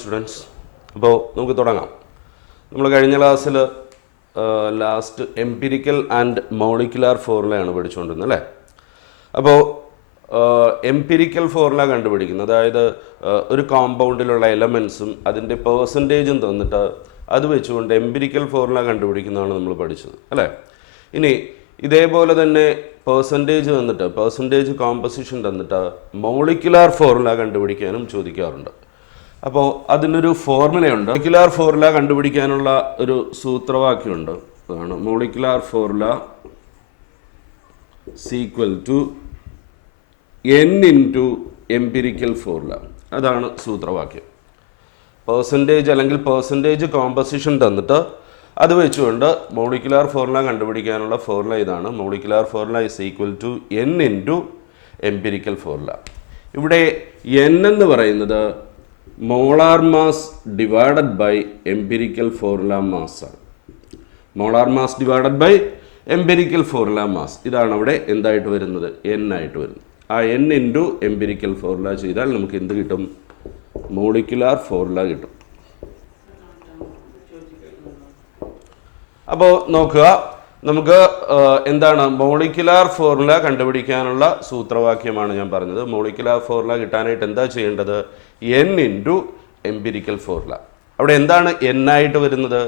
Students, അപ്പോൾ നമുക്ക് തുടങ്ങാം. നമ്മൾ കഴിഞ്ഞ ക്ലാസ്സിൽ ലാസ്റ്റ് എംപിരിക്കൽ ആൻഡ് മോളിക്കുലാർ ഫോർമുലയാണ് പഠിച്ചുകൊണ്ടിരുന്നത് അല്ലേ. അപ്പോൾ എംപിരിക്കൽ ഫോർമുല കണ്ടുപിടിക്കുന്നത്, അതായത് ഒരു കോമ്പൗണ്ടിലുള്ള എലമെൻസും അതിൻ്റെ പേഴ്സൻറ്റേജും തന്നിട്ട് അത് വെച്ചുകൊണ്ട് എംപിരിക്കൽ ഫോർമുല കണ്ടുപിടിക്കുന്നതാണ് നമ്മൾ പഠിച്ചത് അല്ലേ. ഇനി ഇതേപോലെ തന്നെ പേഴ്സൻറ്റേജ് തന്നിട്ട്, പേഴ്സൻറ്റേജ് കോമ്പസിഷൻ തന്നിട്ട് മോളിക്കുലാർ ഫോർമുല കണ്ടുപിടിക്കാനും ചോദിക്കാറുണ്ട്. അപ്പോൾ അതിനൊരു ഫോർമുലയുണ്ട്. മോളിക്കുലാർ ഫോർമുല കണ്ടുപിടിക്കാനുള്ള ഒരു സൂത്രവാക്യമുണ്ട്. അതാണ് molecular formula equal to n into empirical formula. അതാണ് സൂത്രവാക്യം. പേഴ്സൻറ്റേജ് അല്ലെങ്കിൽ പേഴ്സൻറ്റേജ് കോമ്പസിഷൻ തന്നിട്ട് അത് വെച്ചുകൊണ്ട് മോളിക്കുലാർ ഫോർമുല കണ്ടുപിടിക്കാനുള്ള ഫോർമുല ഇതാണ്. Molecular formula is equal to n into empirical formula. ഇവിടെ n എന്ന് പറയുന്നത് molar mass divided by empirical formula mass ആണ്. Molar mass divided by empirical formula mass, ഇതാണ് അവിടെ എന്തായിട്ട് വരുന്നത്, n ആയിട്ട് വരുന്നത്. ആ n ഇൻറ്റു എംപിരിക്കൽ ഫോർമുല ചെയ്താൽ നമുക്ക് എന്ത് കിട്ടും, മോളിക്കുലാർ ഫോർമുല കിട്ടും. അപ്പോൾ നോക്കുക, നമുക്ക് എന്താണ് മോളിക്കുലാർ ഫോർമുല കണ്ടുപിടിക്കാനുള്ള സൂത്രവാക്യമാണ് ഞാൻ പറഞ്ഞത്. മോളിക്കുലാർ ഫോർമുല കിട്ടാനായിട്ട് എന്താ ചെയ്യേണ്ടത്, n ഇൻറ്റു എംപിരിക്കൽ ഫോർമുല. അവിടെ എന്താണ് n ആയിട്ട് വരുന്നത്,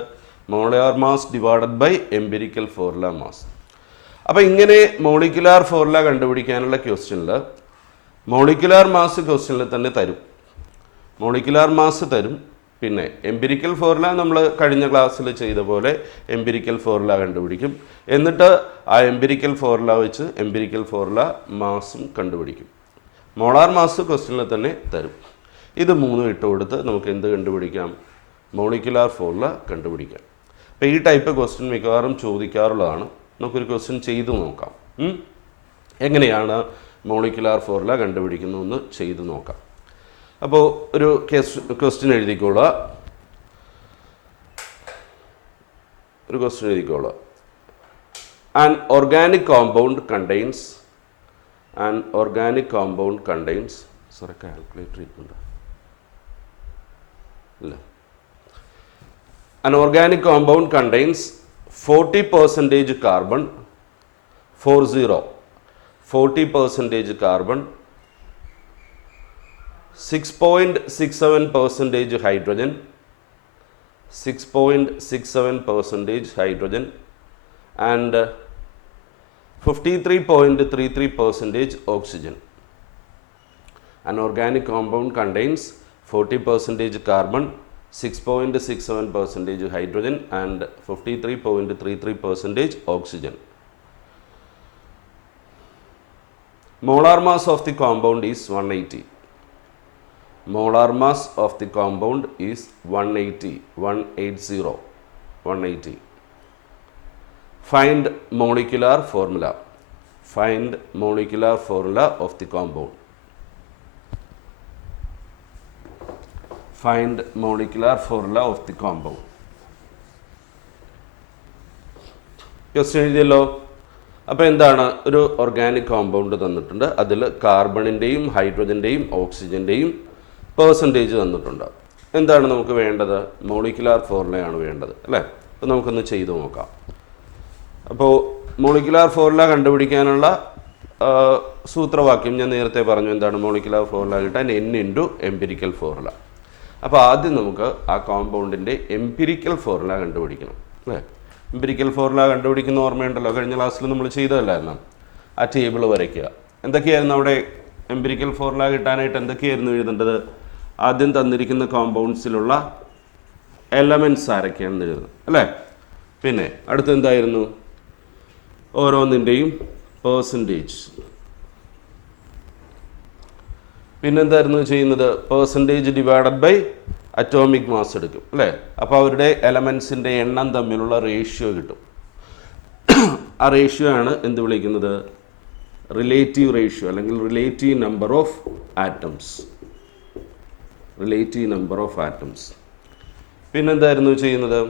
molar mass divided by empirical formula mass. അപ്പോൾ ഇങ്ങനെ മോളിക്കുലാർ ഫോർമുല കണ്ടുപിടിക്കാനുള്ള ക്വസ്റ്റ്യനിൽ മോളിക്കുലാർ മാസ് ക്വസ്റ്റ്യനിൽ തന്നെ തരും, മോളിക്കുലാർ മാസ് തരും. പിന്നെ എംപിരിക്കൽ ഫോർമുല നമ്മൾ കഴിഞ്ഞ ക്ലാസ്സിൽ ചെയ്ത പോലെ എംപിരിക്കൽ ഫോർമുല കണ്ടുപിടിക്കും. എന്നിട്ട് ആ എംപിരിക്കൽ ഫോർമുല വെച്ച് എംപിരിക്കൽ ഫോർമുല മാസും കണ്ടുപിടിക്കും. മോളാർ മാസ് ക്വസ്റ്റ്യനിൽ തന്നെ തരും. ഇത് മൂന്നും ഇട്ട് കൊടുത്ത് നമുക്ക് എന്ത് കണ്ടുപിടിക്കാം, മോളിക്കുലാർ ഫോർമുല കണ്ടുപിടിക്കാം. അപ്പോൾ ഈ ടൈപ്പ് ക്വസ്റ്റ്യൻ മിക്കവാറും ചോദിക്കാറുള്ളതാണ്. നമുക്കൊരു ക്വസ്റ്റ്യൻ ചെയ്തു നോക്കാം. എങ്ങനെയാണ് മോളിക്കുലാർ ഫോർമുല കണ്ടുപിടിക്കുന്നതെന്ന് ചെയ്തു നോക്കാം. അപ്പോൾ ഒരു question എഴുതിക്കോളുക. An organic compound contains sorry, calculator ഇല്ല. An organic compound contains 40% carbon, 40% carbon, 6.67% hydrogen, 6.67% hydrogen and 53.33% oxygen. An organic compound contains 40% carbon, 6.67% hydrogen and 53.33% oxygen. Molar mass of the compound is 180. Molar mass of the compound is 180. Find molecular formula. Find molecular formula of the compound. Find molecular formula of the compound. Question എഴുതിയല്ലോ. അപ്പോൾ എന്താണ്, ഒരു organic compound തന്നിട്ടുണ്ട്. അതിൽ കാർബണിൻ്റെയും ഹൈഡ്രജൻ്റെയും ഓക്സിജൻ്റെയും percentage തന്നിട്ടുണ്ട്. എന്താണ് നമുക്ക് വേണ്ടത്, മോളിക്കുലാർ ഫോർമുലയാണ് വേണ്ടത് അല്ലേ. അപ്പോൾ നമുക്കൊന്ന് ചെയ്തു നോക്കാം. അപ്പോൾ മോളിക്കുലാർ ഫോർമുല കണ്ടുപിടിക്കാനുള്ള സൂത്രവാക്യം ഞാൻ നേരത്തെ പറഞ്ഞു. എന്താണ് മോളിക്കുലാർ ഫോർമുല കിട്ടാൻ n ഇൻറ്റു എംപിരിക്കൽ ഫോർമുല. അപ്പോൾ ആദ്യം നമുക്ക് ആ കോമ്പൗണ്ടിൻ്റെ എംപിരിക്കൽ ഫോർമുല കണ്ടുപിടിക്കണം അല്ലേ. എംപിരിക്കൽ ഫോർമുല കണ്ടുപിടിക്കുന്ന ഓർമ്മയുണ്ടല്ലോ, കഴിഞ്ഞ ക്ലാസ്സിൽ നമ്മൾ ചെയ്തതല്ലായിരുന്നു. ആ ടേബിൾ വരയ്ക്കുക. എന്തൊക്കെയായിരുന്നു അവിടെ എംപിരിക്കൽ ഫോർമുല കിട്ടാനായിട്ട് എന്തൊക്കെയായിരുന്നു എഴുതേണ്ടത്, ആദ്യം തന്നിരിക്കുന്ന കോമ്പൗണ്ട്സിലുള്ള എലമെൻറ്റ്സ് ആരൊക്കെയാണെന്ന് എഴുതുന്നത് അല്ലേ. പിന്നെ അടുത്ത് എന്തായിരുന്നു, ഓരോന്നിൻ്റെയും പേഴ്സൻറ്റേജ്. പിന്നെന്തായിരുന്നു ചെയ്യുന്നത്, percentage divided by atomic mass എടുക്കും അല്ലേ. അപ്പോൾ അവരുടെ എലമെൻസിൻ്റെ എണ്ണം തമ്മിലുള്ള റേഷ്യോ കിട്ടും. ആ റേഷ്യോ ആണ് എന്ത് വിളിക്കുന്നത്, റിലേറ്റീവ് റേഷ്യോ അല്ലെങ്കിൽ റിലേറ്റീവ് നമ്പർ ഓഫ് ആറ്റംസ്. പിന്നെന്തായിരുന്നു ചെയ്യുന്നത്,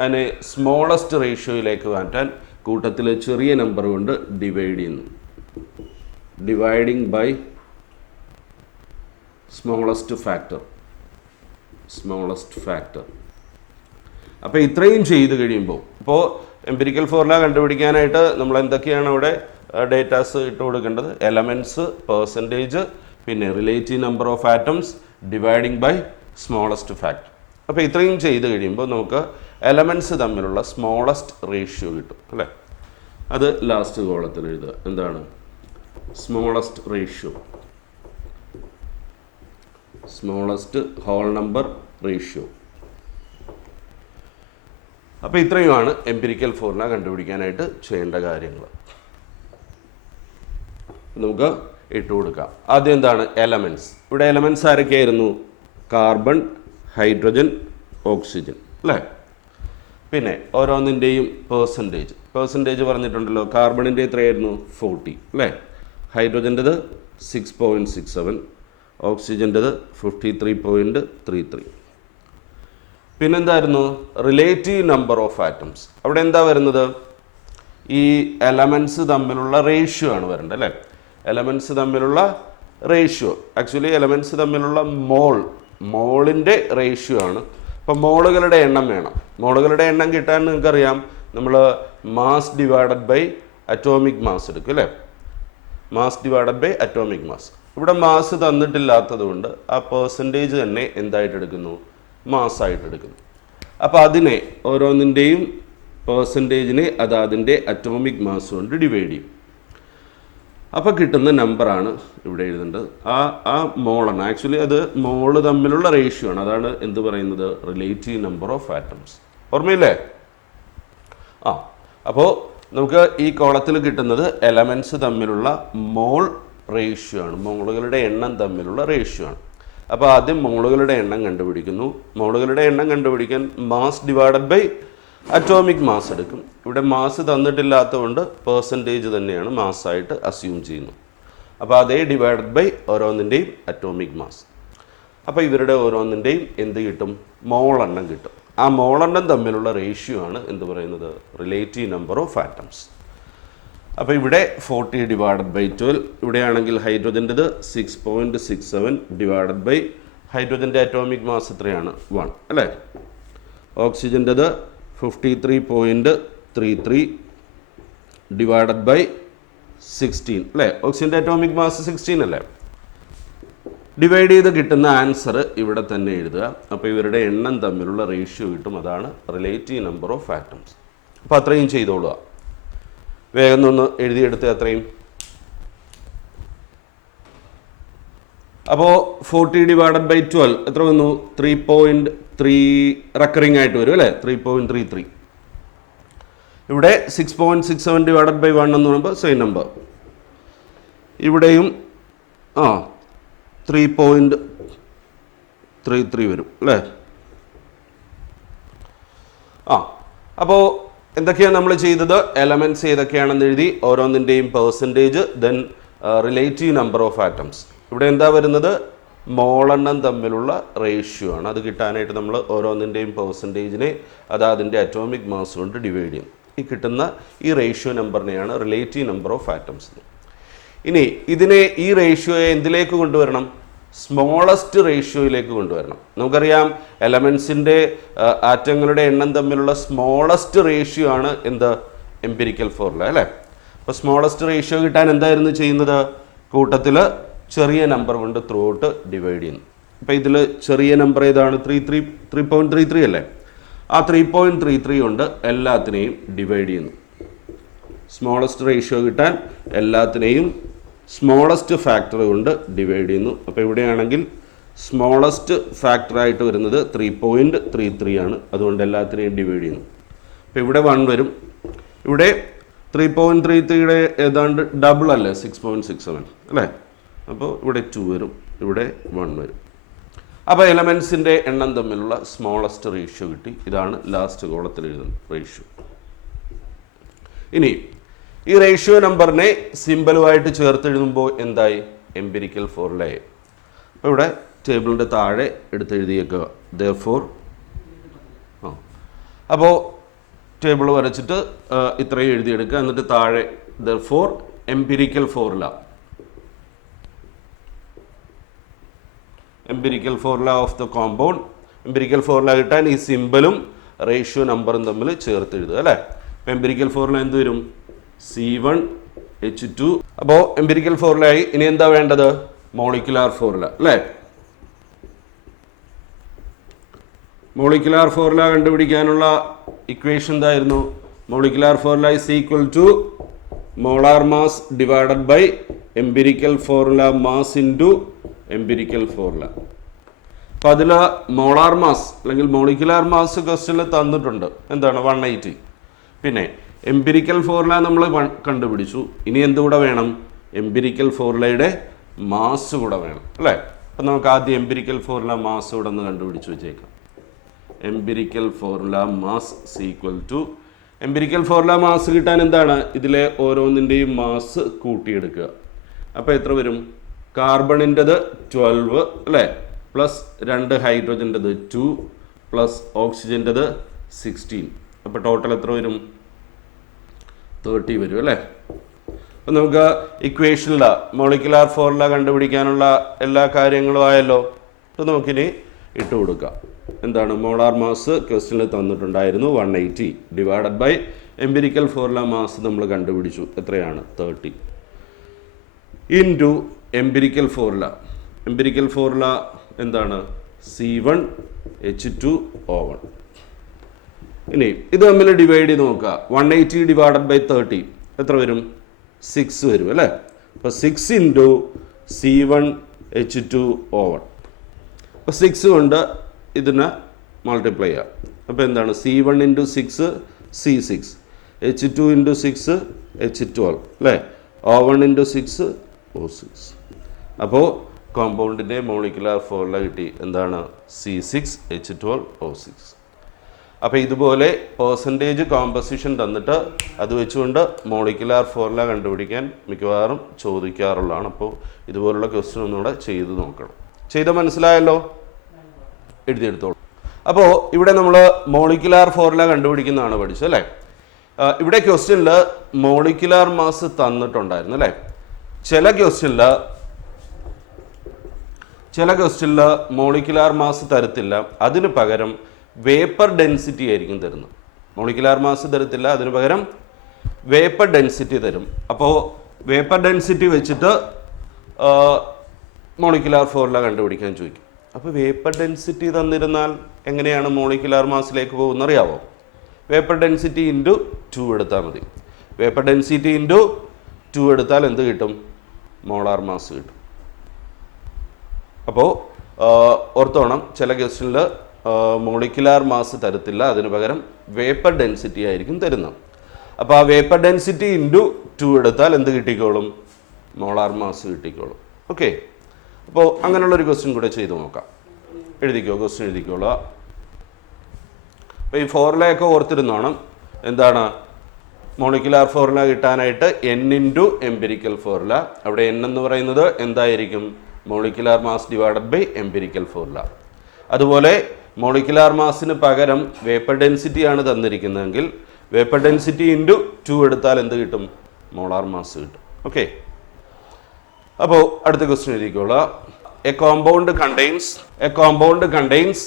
അതിനെ സ്മോളസ്റ്റ് റേഷ്യോയിലേക്ക് മാറ്റാൻ കൂട്ടത്തിൽ ചെറിയ നമ്പർ കൊണ്ട് ഡിവൈഡ് ചെയ്യുന്നു. Dividing by smallest factor. Smallest factor. അപ്പോൾ ഇത്രയും ചെയ്ത് കഴിയുമ്പോൾ ഇപ്പോൾ എംപിരിക്കൽ ഫോർമുല കണ്ടുപിടിക്കാനായിട്ട് നമ്മൾ എന്തൊക്കെയാണ് ഇവിടെ ഡേറ്റാസ് ഇട്ട് കൊടുക്കേണ്ടത്? എലമെൻറ്റ്സ്, പെർസെൻറ്റേജ്, പിന്നെ relative number of atoms dividing by smallest factor. അപ്പോൾ ഇത്രയും ചെയ്ത് കഴിയുമ്പോൾ നമുക്ക് എലമെൻറ്റ്സ് തമ്മിലുള്ള സ്മോളസ്റ്റ് റേഷ്യോ കിട്ടും അല്ലേ? അത് ലാസ്റ്റ് കോളത്തിൽ എഴുതുക. എന്താണ് smallest ratio? Smallest whole number ratio. അപ്പോൾ ഇത്രയുമാണ് എംപിരിക്കൽ ഫോർമുല കണ്ടുപിടിക്കാനായിട്ട് ചെയ്യേണ്ട കാര്യങ്ങൾ. നമുക്ക് ഇട്ട് കൊടുക്കാം. ആദ്യം എന്താണ് എലമെൻറ്റ്സ്? ഇവിടെ എലമെൻറ്റ്സ് ആരൊക്കെയായിരുന്നു? കാർബൺ, ഹൈഡ്രജൻ, ഓക്സിജൻ അല്ലേ? പിന്നെ ഓരോന്നിൻ്റെയും പേഴ്സൻറ്റേജ് പറഞ്ഞിട്ടുണ്ടല്ലോ. കാർബണിൻ്റെ എത്രയായിരുന്നു? 40 അല്ലേ? ഹൈഡ്രജൻ്റെത് 6.67, ഓക്സിജൻ്റെത് 53.33. പിന്നെന്തായിരുന്നു? Relative number of atoms. അവിടെ എന്താ വരുന്നത്? ഈ എലമെൻറ്റ്സ് തമ്മിലുള്ള റേഷ്യോ ആണ് വരേണ്ടത് അല്ലേ? എലമെൻറ്റ്സ് തമ്മിലുള്ള റേഷ്യോ, ആക്ച്വലി എലമെൻറ്റ്സ് തമ്മിലുള്ള മോളിൻ്റെ റേഷ്യോ ആണ്. അപ്പോൾ മോളുകളുടെ എണ്ണം വേണം. മോളുകളുടെ എണ്ണം കിട്ടാൻ നിങ്ങൾക്കറിയാം, നമ്മൾ mass divided by atomic mass എടുക്കും അല്ലേ? Mass divided by atomic mass. ഇവിടെ മാസ് തന്നിട്ടില്ലാത്തത് കൊണ്ട് ആ പേഴ്സൻറ്റേജ് തന്നെ എന്തായിട്ട് എടുക്കുന്നു? മാസ്സായിട്ട് എടുക്കുന്നു. അപ്പോൾ അതിനെ ഓരോന്നിൻ്റെയും പേഴ്സൻറ്റേജിനെ അത് അതിൻ്റെ അറ്റോമിക് മാസ് കൊണ്ട് ഡിവൈഡ് ചെയ്യും. അപ്പോൾ കിട്ടുന്ന നമ്പറാണ് ഇവിടെ എഴുതേണ്ടത്. ആ മോളാണ് ആക്ച്വലി, അത് മോള് തമ്മിലുള്ള റേഷ്യോ ആണ്. അതാണ് എന്ത് പറയുന്നത്? Relative number of atoms. ഓർമ്മയില്ലേ? അപ്പോൾ നമുക്ക് ഈ കോളത്തിൽ കിട്ടുന്നത് എലമെൻറ്റ്സ് തമ്മിലുള്ള മോൾ റേഷ്യോ ആണ്, മോളുകളുടെ എണ്ണം തമ്മിലുള്ള റേഷ്യോ ആണ്. അപ്പോൾ ആദ്യം മോളുകളുടെ എണ്ണം കണ്ടുപിടിക്കുന്നു. മോളുകളുടെ എണ്ണം കണ്ടുപിടിക്കാൻ mass divided by atomic mass എടുക്കും. ഇവിടെ മാസ് തന്നിട്ടില്ലാത്തതുകൊണ്ട് പേഴ്സൻറ്റേജ് തന്നെയാണ് മാസ്സായിട്ട് അസ്യൂം ചെയ്യുന്നു. അപ്പോൾ അതേ ഡിവൈഡഡ് ബൈ ഓരോന്നിൻ്റെയും അറ്റോമിക് മാസ്. അപ്പോൾ ഇവരുടെ ഓരോന്നിൻ്റെയും എന്ത് കിട്ടും? മോളെണ്ണം കിട്ടും. ആ മോളെണ്ണം തമ്മിലുള്ള റേഷ്യോ ആണ് എന്ത് പറയുന്നത്? Relative number of atoms. അപ്പോൾ ഇവിടെ 40 ഡിവൈഡഡ് ബൈ 12. ഇവിടെയാണെങ്കിൽ ഹൈഡ്രജൻ്റെത് 6.67 ഡിവൈഡഡ് ബൈ ഹൈഡ്രജൻ്റെ അറ്റോമിക് മാസ് എത്രയാണ്? 1 അല്ലേ? ഓക്സിജൻ്റെത് 53.33 ഡിവൈഡഡ് ബൈ 16 അല്ലേ? ഓക്സിജൻ്റെ അറ്റോമിക് മാസ് 16 അല്ലേ? ഡിവൈഡ് ചെയ്ത് കിട്ടുന്ന ആൻസർ ഇവിടെ തന്നെ എഴുതുക. അപ്പോൾ ഇവരുടെ എണ്ണം തമ്മിലുള്ള റേഷ്യോ കിട്ടും. അതാണ് റിലേറ്റീവ് നമ്പർ ഓഫ് ആറ്റംസ്. അപ്പോൾ അത്രയും ചെയ്തോളുക. വേഗം ഒന്ന് എഴുതിയെടുത്ത് അത്രയും. അപ്പോൾ 40 ഡിവൈഡഡ് ബൈ 12 എത്ര വന്നു? 3.3 റെക്കറിങ് ആയിട്ട് വരും അല്ലേ? 3.33. ഇവിടെ 6.67 ഡിവൈഡഡ് ബൈ 1 എന്ന് പറയുമ്പോൾ സെയിം നമ്പർ. ഇവിടെയും 3.33 വരും അല്ലേ? അപ്പോൾ എന്തൊക്കെയാണ് നമ്മൾ ചെയ്തത്? എലമെൻറ്റ്സ് ഏതൊക്കെയാണെന്ന് എഴുതി, ഓരോന്നിൻ്റെയും percentage, then relative number of atoms. ഇവിടെ എന്താ വരുന്നത്? മോളെണ്ണം തമ്മിലുള്ള റേഷ്യോ ആണ്. അത് കിട്ടാനായിട്ട് നമ്മൾ ഓരോന്നിൻ്റെയും പേഴ്സൻറ്റേജിനെ അത് അതിൻ്റെ അറ്റോമിക് മാസ് കൊണ്ട് ഡിവൈഡ് ചെയ്യും. ഈ കിട്ടുന്ന ഈ റേഷ്യോ നമ്പറിനെയാണ് റിലേറ്റീവ് നമ്പർ ഓഫ് ആറ്റംസ്. ഇനി ഇതിനെ ഈ റേഷ്യോയെ എന്തിലേക്ക് കൊണ്ടുവരണം? സ്മോളസ്റ്റ് റേഷ്യോയിലേക്ക് കൊണ്ടുവരണം. നമുക്കറിയാം എലമെൻസിൻ്റെ ആറ്റങ്ങളുടെ എണ്ണം തമ്മിലുള്ള സ്മോളസ്റ്റ് റേഷ്യോ ആണ് എന്ത്? എംപിരിക്കൽ ഫോർമുല അല്ലേ? അപ്പോൾ സ്മോളസ്റ്റ് റേഷ്യോ കിട്ടാൻ എന്തായിരുന്നു ചെയ്യുന്നത്? കൂട്ടത്തിൽ ചെറിയ നമ്പർ കൊണ്ട് ത്രൂ ഔട്ട് ഡിവൈഡ് ചെയ്യുന്നു. അപ്പോൾ ഇതിൽ ചെറിയ നമ്പർ ഏതാണ്? 3.33 അല്ലേ? ആ 3.33 കൊണ്ട് എല്ലാത്തിനെയും ഡിവൈഡ് ചെയ്യുന്നു. സ്മോളസ്റ്റ് റേഷ്യോ കിട്ടാൻ എല്ലാത്തിനെയും സ്മോളസ്റ്റ് ഫാക്ടർ കൊണ്ട് ഡിവൈഡ് ചെയ്യുന്നു. അപ്പോൾ ഇവിടെയാണെങ്കിൽ സ്മോളസ്റ്റ് ഫാക്ടറായിട്ട് വരുന്നത് 3.33 ആണ്. അതുകൊണ്ട് എല്ലാത്തിനെയും ഡിവൈഡ് ചെയ്യുന്നു. അപ്പോൾ ഇവിടെ 1 വരും. ഇവിടെ 3.33യുടെ ഏതാണ്ട് ഡബിൾ അല്ലേ? 6.67 അല്ലേ? അപ്പോൾ ഇവിടെ 2 വരും, ഇവിടെ 1 വരും. അപ്പോൾ എലമെൻസിൻ്റെ എണ്ണം തമ്മിലുള്ള സ്മോളസ്റ്റ് റേഷ്യോ കിട്ടി. ഇതാണ് ലാസ്റ്റ് കോളത്തിൽ എഴുതുന്ന റേഷ്യോ. ഇനി ഈ റേഷ്യോ നമ്പറിനെ സിമ്പലുമായിട്ട് ചേർത്ത് എഴുതുമ്പോൾ എന്തായി? എംപിരിക്കൽ ഫോർമുലയായി. അപ്പോൾ ഇവിടെ ടേബിളിൻ്റെ താഴെ എടുത്ത് എഴുതിയേക്കുക therefore. അപ്പോൾ ടേബിൾ വരച്ചിട്ട് ഇത്രയും എഴുതിയെടുക്കുക. എന്നിട്ട് താഴെ therefore empirical formula of the compound empirical formula കിട്ടാൻ ഈ സിമ്പിളും റേഷ്യോ നമ്പറും തമ്മിൽ ചേർത്ത് എഴുതുക അല്ലേ. അപ്പോൾ എംപിരിക്കൽ ഫോർമുല എന്ത് വരും? C1H2. അപ്പോൾ എംപിരിക്കൽ ഫോർമുലയായി. ഇനി എന്താ വേണ്ടത്? മോളിക്കുലാർ ഫോർമുല അല്ലേ. മോളിക്കുലാർ ഫോർമുല കണ്ടുപിടിക്കാനുള്ള ഇക്വേഷൻ എന്തായിരുന്നു? Molecular formula is equal to molar mass divided by empirical formula mass into empirical formula. അപ്പം അതിൽ മോളാർ മാസ് അല്ലെങ്കിൽ മോളിക്കുലാർ മാസ് ക്വസ്റ്റ്യനിൽ തന്നിട്ടുണ്ട്. എന്താണ്? 180. പിന്നെ എംപിരിക്കൽ ഫോർമുല നമ്മൾ കണ്ടുപിടിച്ചു. ഇനി എന്തുകൂടെ വേണം? എംപിരിക്കൽ ഫോർമുലയുടെ മാസ് കൂടെ വേണം അല്ലേ. അപ്പം നമുക്ക് ആദ്യം എംപിരിക്കൽ ഫോർമുല മാസ് കൂടെ ഒന്ന് കണ്ടുപിടിച്ച് വെച്ചേക്കാം. Empirical formula mass equal to, empirical formula mass കിട്ടാൻ എന്താണ്? ഇതിലെ ഓരോന്നിൻ്റെയും മാസ് കൂട്ടിയെടുക്കുക. അപ്പോൾ എത്ര വരും? കാർബണിൻ്റെത് 12 അല്ലേ, പ്ലസ് 2 ഹൈഡ്രജൻ്റെത് 2 പ്ലസ് ഓക്സിജൻ്റെത് 16. അപ്പോൾ ടോട്ടൽ എത്ര വരും? 30 വരും അല്ലേ. അപ്പം നമുക്ക് ഇക്വേഷനിൽ മോളിക്കുലാർ ഫോർമുല കണ്ടുപിടിക്കാനുള്ള എല്ലാ കാര്യങ്ങളും ആയല്ലോ. അപ്പോൾ നമുക്കിനി ഇട്ട് കൊടുക്കാം. എന്താണ്? മോളാർ മാസ് ക്വസ്റ്റ്യനിൽ തന്നിട്ടുണ്ടായിരുന്നു 180 divided by empirical formula mass നമ്മൾ കണ്ടുപിടിച്ചു. എത്രയാണ്? 30 into empirical formula. Empirical formula എന്താണ്? C1H2O1. ഇനി ഇത് തമ്മിൽ ഡിവൈഡ് ചെയ്ത് നോക്കുക. 180 ഡിവൈഡഡ് ബൈ 30 എത്ര വരും? 6 വരും അല്ലേ. അപ്പോൾ 6 ഇൻറ്റു C1H2O1. അപ്പോൾ 6 കൊണ്ട് ഇതിനെ മൾട്ടിപ്ലൈ ചെയ്യാം. അപ്പോൾ എന്താണ്? C1 into 6 C6, H2 into 6 H12 അല്ലേ, O1 ഇൻറ്റു 6 O6. അപ്പോൾ കോമ്പൗണ്ടിൻ്റെ മോളിക്കുലാർ ഫോർമുല കിട്ടി. എന്താണ്? C6H12O6. അപ്പോൾ ഇതുപോലെ പെർസെൻറ്റേജ് കോമ്പസിഷൻ തന്നിട്ട് അത് വെച്ചുകൊണ്ട് മോളിക്കുലാർ ഫോർമുല കണ്ടുപിടിക്കാൻ മിക്കവാറും ചോദിക്കാറുള്ളതാണ്. അപ്പോൾ ഇതുപോലുള്ള ക്വസ്റ്റ്യൻ ഒന്നുകൂടെ ചെയ്ത് നോക്കണം. ചെയ്ത് മനസ്സിലായല്ലോ? എഴുതിയെടുത്തോളൂ. അപ്പോൾ ഇവിടെ നമ്മൾ മോളിക്കുലാർ ഫോർമുല കണ്ടുപിടിക്കുന്നതാണ് പഠിച്ചത് അല്ലേ. ഇവിടെ ക്വസ്റ്റ്യനിൽ മോളിക്കുലാർ മാസ് തന്നിട്ടുണ്ടായിരുന്നു അല്ലേ. ചില ക്വസ്റ്റ്യനിൽ മോളിക്കുലാർ മാസ് തരത്തില്ല, അതിന് പകരം വേപ്പർ ഡെൻസിറ്റി ആയിരിക്കും തരുന്നത്. മോളിക്കുലാർ മാസ് തരത്തില്ല, അതിന് പകരം വേപ്പർ ഡെൻസിറ്റി തരും. അപ്പോൾ വേപ്പർ ഡെൻസിറ്റി വെച്ചിട്ട് മോളിക്കുലാർ ഫോർമുല കണ്ടുപിടിക്കാൻ ചോദിക്കും. അപ്പോൾ വേപ്പർ ഡെൻസിറ്റി തന്നിരുന്നാൽ എങ്ങനെയാണ് മോളിക്കുലാർ മാസിലേക്ക് പോകുന്നത് അറിയാവോ? വേപ്പർ ഡെൻസിറ്റി ഇൻറ്റു 2 എടുത്താൽ മതി. വേപ്പർ ഡെൻസിറ്റി ഇൻറ്റു 2 എടുത്താൽ എന്ത് കിട്ടും? മോളാർ മാസ് കിട്ടും. അപ്പോൾ ഓർത്തോണം, ചില ക്വസ്റ്റ്യനിൽ മോളിക്കുലാർ മാസ് തരത്തില്ല, അതിന് പകരം വേപ്പർ ഡെൻസിറ്റി ആയിരിക്കും തരുന്നത്. അപ്പോൾ ആ വേപ്പർ ഡെൻസിറ്റി ഇൻറ്റു 2 എടുത്താൽ എന്ത് കിട്ടിക്കോളും? മോളാർ മാസ് കിട്ടിക്കോളും. ഓക്കെ. അപ്പോൾ അങ്ങനെയുള്ളൊരു ക്വസ്റ്റ്യൻ കൂടെ ചെയ്ത് നോക്കാം. എഴുതിക്കോ, ക്വസ്റ്റ്യൻ എഴുതിക്കോളൂ. അപ്പോൾ ഈ ഫോർമുലയൊക്കെ ഓർത്തിരുന്നോണം. എന്താണ്? മോളിക്കുലാർ ഫോർമുല കിട്ടാനായിട്ട് N ഇൻറ്റു എംപിരിക്കൽ ഫോർമുല. അവിടെ N എന്ന് പറയുന്നത് എന്തായിരിക്കും? Molecular mass divided by empirical formula. അതുപോലെ മോളിക്കുലാർ മാസിന് പകരം വേപ്പർ ഡെൻസിറ്റി ആണ് തന്നിരിക്കുന്നതെങ്കിൽ വേപ്പർ ഡെൻസിറ്റി ഇൻറ്റു 2 എടുത്താൽ എന്ത് കിട്ടും? മോളാർ മാസ് കിട്ടും. ഓക്കെ. അപ്പോൾ അടുത്ത ക്വസ്റ്റ്യൻ എഴുതിക്കോളൂ. A compound contains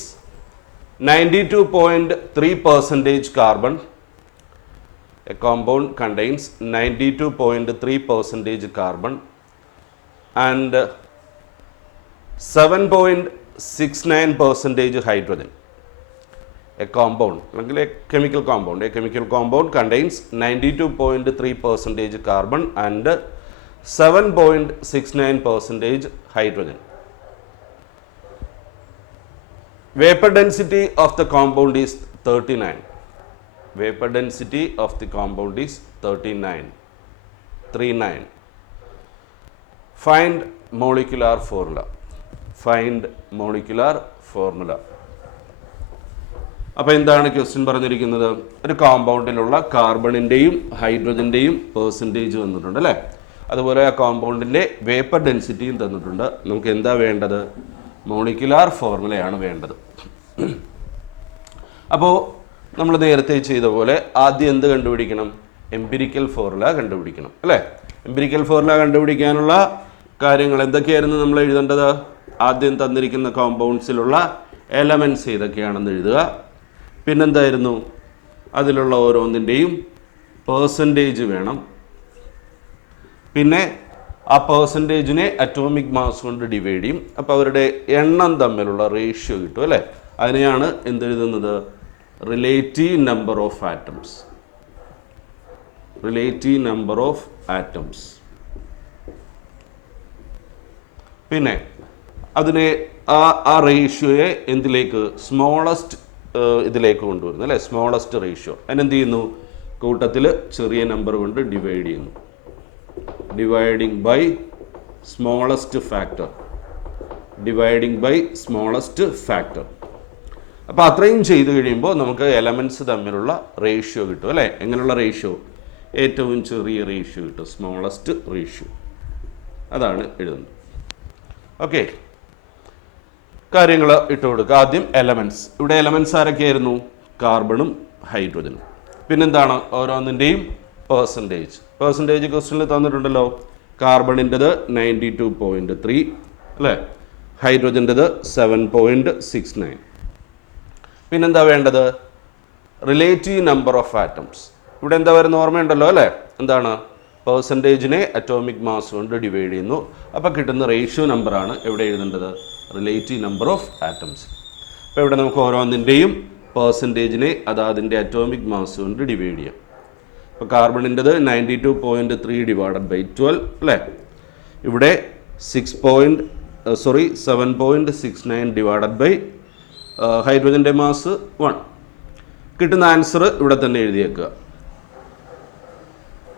92.3% carbon. A compound contains 92.3% carbon and 7.69% hydrogen. A chemical compound contains 92.3% carbon and 7.69% hydrogen. Vapor density of the compound is 39. Vapor density of the compound is 39. Find molecular formula. അപ്പോൾ എന്താണ് question പറഞ്ഞിരിക്കുന്നത്? ഒരു കോമ്പൗണ്ടിലുള്ള കാർബണിൻ്റെയും ഹൈഡ്രജൻ്റെയും percentage തന്നിട്ടുണ്ട് അല്ലേ. അതുപോലെ ആ കോമ്പൗണ്ടിൻ്റെ vapour ഡെൻസിറ്റിയും തന്നിട്ടുണ്ട്. നമുക്ക് എന്താ വേണ്ടത്? മോളിക്കുലാർ ഫോർമുലയാണ് വേണ്ടത്. അപ്പോൾ നമ്മൾ നേരത്തെ ചെയ്ത പോലെ ആദ്യം എന്ത് കണ്ടുപിടിക്കണം? എംപിരിക്കൽ ഫോർമുല കണ്ടുപിടിക്കണം അല്ലേ. എംപിരിക്കൽ ഫോർമുല കണ്ടുപിടിക്കാനുള്ള കാര്യങ്ങൾ എന്തൊക്കെയായിരുന്നു നമ്മൾ എഴുതേണ്ടത്? ആദ്യം തന്നിരിക്കുന്ന കോമ്പൗണ്ട്സിലുള്ള എലമെൻറ്റ്സ് ഏതൊക്കെയാണെന്ന് എഴുതുക. പിന്നെന്തായിരുന്നു, അതിലുള്ള ഓരോന്നിൻ്റെയും പേഴ്സൻറ്റേജ് വേണം. പിന്നെ ആ പേഴ്സൻറ്റേജിനെ അറ്റോമിക് മാസ് കൊണ്ട് ഡിവൈഡ് ചെയ്യും. അപ്പോൾ അവരുടെ എണ്ണം തമ്മിലുള്ള റേഷ്യോ കിട്ടും അല്ലേ. അതിനെയാണ് എന്തെഴുതുന്നത്, relative number of atoms. Relative number of atoms. പിന്നെ അതിനെ ആ റേഷ്യോയെ എന്തിലേക്ക്, സ്മോളസ്റ്റ് ഇതിലേക്ക് കൊണ്ടുവരുന്നു അല്ലേ, സ്മോളസ്റ്റ് റേഷ്യോ. അതിനെന്ത് ചെയ്യുന്നു, കൂട്ടത്തിൽ ചെറിയ നമ്പർ കൊണ്ട് ഡിവൈഡ് ചെയ്യുന്നു. Dividing by smallest factor. Dividing by smallest factor. അപ്പോൾ അത്രയും ചെയ്ത് കഴിയുമ്പോൾ നമുക്ക് എലമെൻറ്റ്സ് തമ്മിലുള്ള റേഷ്യോ കിട്ടും അല്ലേ. എങ്ങനെയുള്ള റേഷ്യോ, ഏറ്റവും ചെറിയ റേഷ്യോ കിട്ടും, സ്മോളസ്റ്റ് റേഷ്യോ. അതാണ് എഴുതുന്നത്. ഓക്കെ, കാര്യങ്ങൾ ഇട്ട് കൊടുക്കുക. ആദ്യം എലമെൻറ്റ്സ്. ഇവിടെ എലമെൻറ്റ്സ് ആരൊക്കെയായിരുന്നു, കാർബണും ഹൈഡ്രജനും. പിന്നെന്താണ്, ഓരോന്നിൻ്റെയും പേഴ്സൻറ്റേജ്. പേഴ്സൻറ്റേജ് ക്വസ്റ്റ്യനിൽ തന്നിട്ടുണ്ടല്ലോ. കാർബണിൻ്റെത് 92.3 അല്ലേ, ഹൈഡ്രജൻ്റെത് 7.69. പിന്നെന്താ വേണ്ടത്, റിലേറ്റീവ് നമ്പർ ഓഫ് ആറ്റംസ്. ഇവിടെ എന്താ വരുന്ന ഓർമ്മയുണ്ടല്ലോ അല്ലേ, എന്താണ്, പേഴ്സൻറ്റേജിനെ അറ്റോമിക് മാസ് കൊണ്ട് ഡിവൈഡ് ചെയ്യുന്നു. അപ്പോൾ കിട്ടുന്ന റേഷ്യോ നമ്പറാണ് എവിടെ എഴുതേണ്ടത്, റിലേറ്റീവ് നമ്പർ ഓഫ് ആറ്റംസ്. അപ്പോൾ ഇവിടെ നമുക്ക് ഓരോന്നിൻ്റെയും പേഴ്സൻറ്റേജിനെ അതിൻ്റെ അറ്റോമിക് മാസ് കൊണ്ട് ഡിവൈഡ് ചെയ്യാം. ഇപ്പോൾ കാർബണിൻ്റെത് 92.3 ഡിവൈഡഡ് ബൈ 12 അല്ലേ. ഇവിടെ 7.69 ഡിവൈഡഡ് ബൈ ഹൈഡ്രജൻ്റെ മാസ് 1. കിട്ടുന്ന ആൻസർ ഇവിടെ തന്നെ എഴുതിയേക്കുക.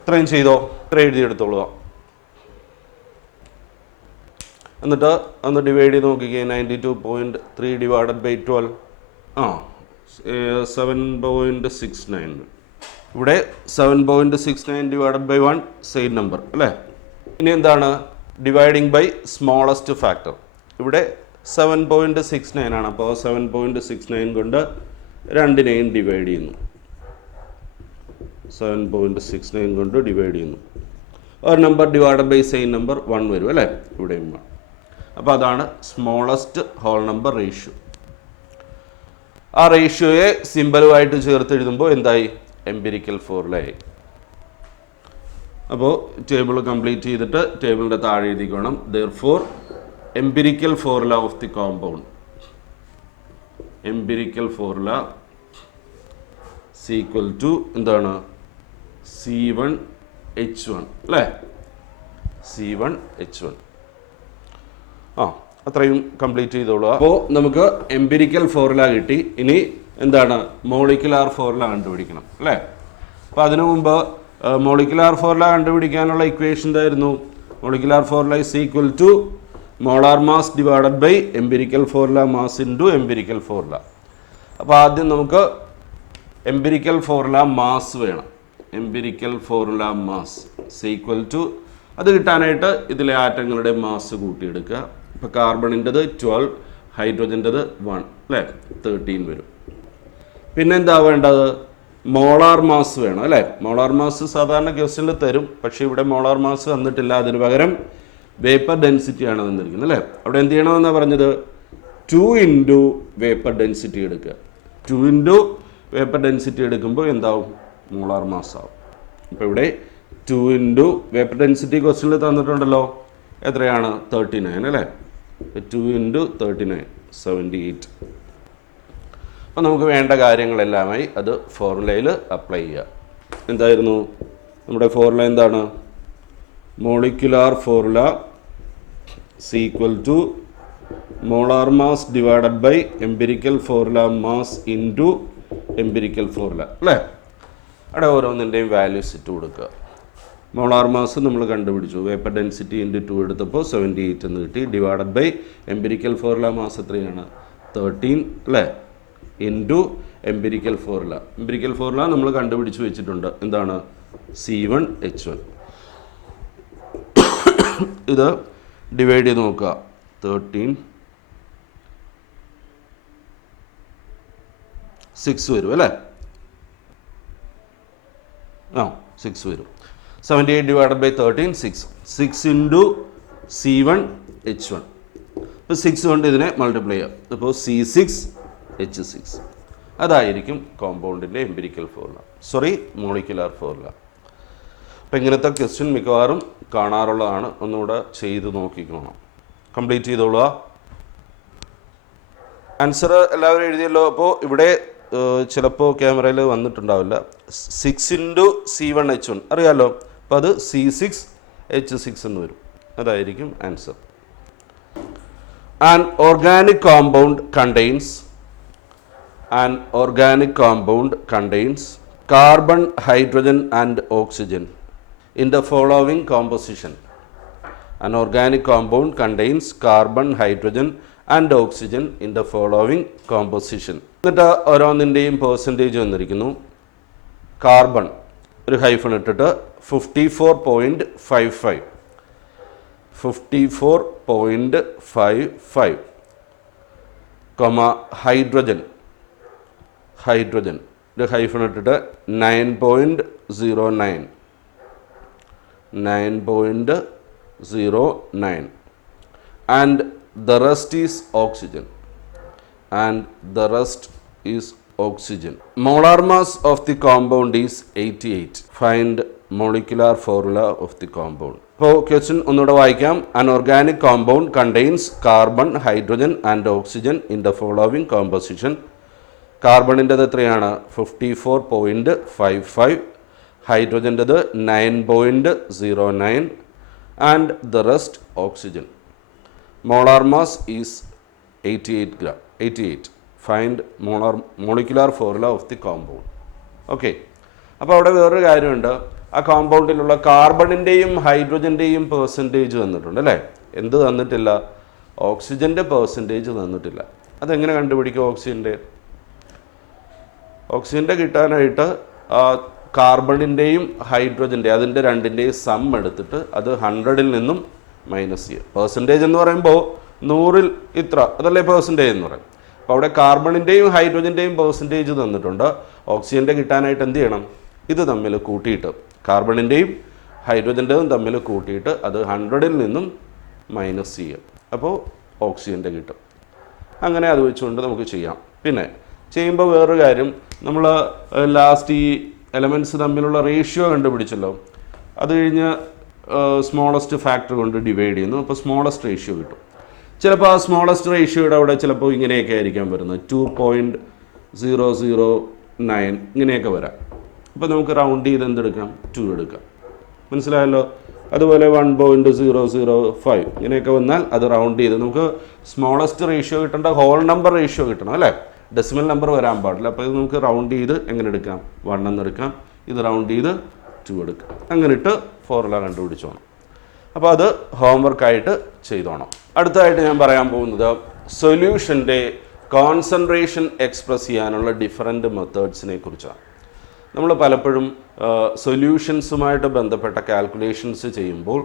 ഇത്രയും ചെയ്തോ, ഇത്ര എഴുതിയെടുത്തോളുക. എന്നിട്ട് ഒന്ന് ഡിവൈഡ് ചെയ്ത് നോക്കിക്കേ. 92.3 ഡിവൈഡഡ് ബൈ 12 7.69. ഇവിടെ 7.69 ഡിവൈഡഡ് ബൈ 1 സെയിം നമ്പർ അല്ലേ. ഇനി എന്താണ്, ഡിവൈഡിങ് ബൈ സ്മോളസ്റ്റ് ഫാക്ടർ. ഇവിടെ 7.69 ആണ്. അപ്പോൾ 7.69 കൊണ്ട് രണ്ടിനെയും ഡിവൈഡ് ചെയ്യുന്നു. 7.69 കൊണ്ട് ഡിവൈഡ് ചെയ്യുന്നു. ഒരു number divided by same number 1 വരും അല്ലേ, ഇവിടെയും 1. അപ്പോൾ അതാണ് സ്മോളസ്റ്റ് ഹോൾ നമ്പർ റേഷ്യോ. ആ റേഷ്യോയെ സിമ്പലുമായിട്ട് ചേർത്ത് എഴുതുമ്പോൾ എന്തായി, എംപിരിക്കൽ ഫോർമുലയായി. അപ്പോൾ ടേബിൾ കംപ്ലീറ്റ് ചെയ്തിട്ട് ടേബിളിൻ്റെ താഴെ എഴുതിക്കണം, therefore empirical formula of the compound, empirical formula is equal to എന്താണ്, C1H1 അല്ലേ, C1H1. അത്രയും കംപ്ലീറ്റ് ചെയ്തോളൂ. അപ്പോൾ നമുക്ക് എംപിരിക്കൽ ഫോർമുല കിട്ടി. ഇനി എന്താണ്, മോളിക്കുലാർ ഫോർമുല കണ്ടുപിടിക്കണം അല്ലേ. അപ്പോൾ അതിനു മുമ്പ് മോളിക്കുലാർ ഫോർമുല കണ്ടുപിടിക്കാനുള്ള ഇക്വേഷൻ എന്തായിരുന്നു, molecular formula is equal to molar mass divided by empirical formula mass into empirical formula. അപ്പോൾ ആദ്യം നമുക്ക് എംപിരിക്കൽ ഫോർമുല മാസ് വേണം. Empirical formula mass is equal to, അത് കിട്ടാനായിട്ട് ഇതിലെ ആറ്റങ്ങളുടെ മാസ് കൂട്ടിയെടുക്കുക. ഇപ്പോൾ കാർബണിൻ്റെത് 12, ഹൈഡ്രജൻ്റെത് 1 അല്ലേ, 13 വരും. പിന്നെന്താ വേണ്ടത്, മോളാർ മാസ് വേണം അല്ലേ. മോളാർ മാസ് സാധാരണ ക്വസ്റ്റ്യനിൽ തരും, പക്ഷേ ഇവിടെ മോളാർ മാസ് തന്നിട്ടില്ല. അതിന് പകരം വേപ്പർ ഡെൻസിറ്റി ആണ് തന്നിരിക്കുന്നത് അല്ലേ. അവിടെ എന്ത് ചെയ്യണമെന്നാണ് പറഞ്ഞത്, 2 ഇൻറ്റു വേപ്പർ ഡെൻസിറ്റി എടുക്കുക. 2 ഇൻറ്റു വേപ്പർ ഡെൻസിറ്റി എടുക്കുമ്പോൾ എന്താവും, മോളാർ മാസ് ആവും. ഇപ്പോൾ ഇവിടെ 2 ഇൻറ്റു വേപ്പർ ഡെൻസിറ്റി ക്വസ്റ്റ്യനിൽ തന്നിട്ടുണ്ടല്ലോ, എത്രയാണ്, 39 അല്ലേ. 2 ഇൻറ്റു 39 78. അപ്പോൾ നമുക്ക് വേണ്ട കാര്യങ്ങളെല്ലാമായി അത് ഫോർമുലയിൽ അപ്ലൈ ചെയ്യുക. എന്തായിരുന്നു നമ്മുടെ ഫോർമുല, എന്താണ്, molecular formula is equal to molar mass divided by empirical formula mass into empirical formula അല്ലേ. അവിടെ ഓരോന്നിൻ്റെയും വാല്യൂസ് ഇട്ട് കൊടുക്കുക. മോളാർ മാസ് നമ്മൾ കണ്ടുപിടിച്ചു, വേപ്പർ ഡെൻസിറ്റി ഇൻറ്റു 2 എടുത്തപ്പോൾ 78 എന്ന് കിട്ടി. Divided by empirical formula mass എത്രയാണ്, 13 അല്ലേ, into empirical formula. Empirical formula നമ്മൾ കണ്ടുപിടിച്ച് വെച്ചിട്ടുണ്ട്, എന്താണ്, C1H1. ഇത് ഡിവൈഡ് ചെയ്ത് നോക്കുക, 13 6 വരും അല്ലേ. 6 വരും. 78 ഡിവൈഡഡ് ബൈ 13 6 ഇൻറ്റു C1H1. ഇപ്പോൾ 6 കൊണ്ട് ഇതിനെ മൾട്ടിപ്ലൈ ചെയ്യാം. അപ്പോൾ C6H6 അതായിരിക്കും കോമ്പൗണ്ടിൻ്റെ empirical formula, sorry molecular formula. അപ്പോൾ ഇങ്ങനത്തെ ക്വസ്റ്റ്യൻ മിക്കവാറും കാണാറുള്ളതാണ്. ഒന്നുകൂടെ ചെയ്ത് നോക്കിക്കോണം. കംപ്ലീറ്റ് ചെയ്തോളുക. ആൻസർ എല്ലാവരും എഴുതിയല്ലോ. അപ്പോൾ ഇവിടെ ചിലപ്പോൾ ക്യാമറയിൽ വന്നിട്ടുണ്ടാവില്ല. 6 × C1H1 അറിയാമല്ലോ. അപ്പോൾ അത് C6H6 എന്ന് വരും. അതായിരിക്കും answer. An organic compound contains carbon, hydrogen and oxygen in the following composition. An organic compound contains carbon, hydrogen and oxygen in the following composition. എന്നിട്ട് ഓരോന്നിൻ്റെയും പെർസെൻറ്റേജ് വന്നിരിക്കുന്നു. കാർബൺ ഒരു ഹൈഫൺ ഇട്ടിട്ട് 54.55, 54.55, ഹൈഡ്രജൻ ഒരു ഹൈഫൺ ഇട്ടിട്ട് 9.09, 9.09, and the rest is oxygen, Molar mass of the compound is 88. Find molecular formula of the compound. ഇപ്പോൾ question ഒന്നുകൂടെ വായിക്കാം. An organic compound contains carbon, hydrogen and oxygen in the following composition. കാർബണിൻ്റെത് എത്രയാണ്? 54.55, ഹൈഡ്രജൻ്റെത് 9.09 and the rest oxygen. Molar mass is 88. Find molecular formula of the compound. Okay. അപ്പോൾ അവിടെ വേറൊരു കാര്യമുണ്ട്. ആ കോമ്പൗണ്ടിലുള്ള കാർബണിൻ്റെയും ഹൈഡ്രജൻ്റെയും percentage തന്നിട്ടുണ്ട് അല്ലേ? എന്ത് തന്നിട്ടില്ല? ഓക്സിജൻ്റെ പെർസെൻറ്റേജ് തന്നിട്ടില്ല. അതെങ്ങനെ കണ്ടുപിടിക്കും? ഓക്സിജൻ്റെ കിട്ടാനായിട്ട് കാർബണിൻ്റെയും ഹൈഡ്രജൻ്റെ അതിൻ്റെ രണ്ടിൻ്റെയും സം എടുത്തിട്ട് അത് 100ൽ നിന്നും മൈനസ് ചെയ്യുക. പെർസെൻറ്റേജ് എന്ന് പറയുമ്പോൾ 100ൽ ഇത്ര, അതല്ലേ പെർസെൻറ്റേജ് എന്ന് പറയും. അപ്പോൾ അവിടെ കാർബണിൻ്റെയും ഹൈഡ്രജൻ്റെയും പെർസെൻറ്റേജ് തന്നിട്ടുണ്ട്. ഓക്സിജൻ്റെ കിട്ടാനായിട്ട് എന്ത് ചെയ്യണം? ഇത് തമ്മിൽ കൂട്ടിയിട്ട്, കാർബണിൻ്റെയും ഹൈഡ്രജൻ്റെയും തമ്മിൽ കൂട്ടിയിട്ട് അത് 100ൽ നിന്നും മൈനസ് ചെയ്യുക. അപ്പോൾ ഓക്സിജൻ്റെ കിട്ടും. അങ്ങനെ അത് വെച്ചുകൊണ്ട് നമുക്ക് ചെയ്യാം. പിന്നെ ചെയ്യുമ്പോൾ വേറൊരു കാര്യം, നമ്മൾ ലാസ്റ്റ് ഈ എലമെൻറ്റ്സ് തമ്മിലുള്ള റേഷ്യോ കണ്ടുപിടിച്ചല്ലോ. അത് കഴിഞ്ഞ് സ്മോളസ്റ്റ് ഫാക്ടർ കൊണ്ട് ഡിവൈഡ് ചെയ്യുന്നു. അപ്പോൾ സ്മോളസ്റ്റ് റേഷ്യോ കിട്ടും. ചിലപ്പോൾ ആ സ്മോളസ്റ്റ് റേഷ്യോയുടെ അവിടെ ചിലപ്പോൾ ഇങ്ങനെയൊക്കെ ആയിരിക്കാൻ വരുന്നത്, 2.009 ഇങ്ങനെയൊക്കെ വരാം. അപ്പോൾ നമുക്ക് റൗണ്ട് ചെയ്ത് എന്തെടുക്കാം? 2 എടുക്കാം. മനസ്സിലായല്ലോ? അതുപോലെ 1.005 ഇങ്ങനെയൊക്കെ വന്നാൽ അത് റൗണ്ട് ചെയ്ത് നമുക്ക് സ്മോളസ്റ്റ് റേഷ്യോ കിട്ടേണ്ട ഹോൾ നമ്പർ റേഷ്യോ കിട്ടണം അല്ലേ? ഡെസിമൽ നമ്പർ വരാൻ പാടില്ല. അപ്പോൾ ഇത് നമുക്ക് റൗണ്ട് ചെയ്ത് എങ്ങനെ എടുക്കാം? 1 എന്നെടുക്കാം. ഇത് റൗണ്ട് ചെയ്ത് 2 എടുക്കാം. അങ്ങനെ ഇട്ട് ഫോർമുല കണ്ടുപിടിച്ചോണം. അപ്പോൾ അത് ഹോംവർക്കായിട്ട് ചെയ്തോണം. അടുത്തതായിട്ട് ഞാൻ പറയാൻ പോകുന്നത് സൊല്യൂഷൻ്റെ കോൺസെൻട്രേഷൻ എക്സ്പ്രസ് ചെയ്യാനുള്ള ഡിഫറെൻറ്റ് മെത്തേഡ്സിനെ കുറിച്ചാണ്. നമ്മൾ പലപ്പോഴും സൊല്യൂഷൻസുമായിട്ട് ബന്ധപ്പെട്ട കാൽക്കുലേഷൻസ് ചെയ്യുമ്പോൾ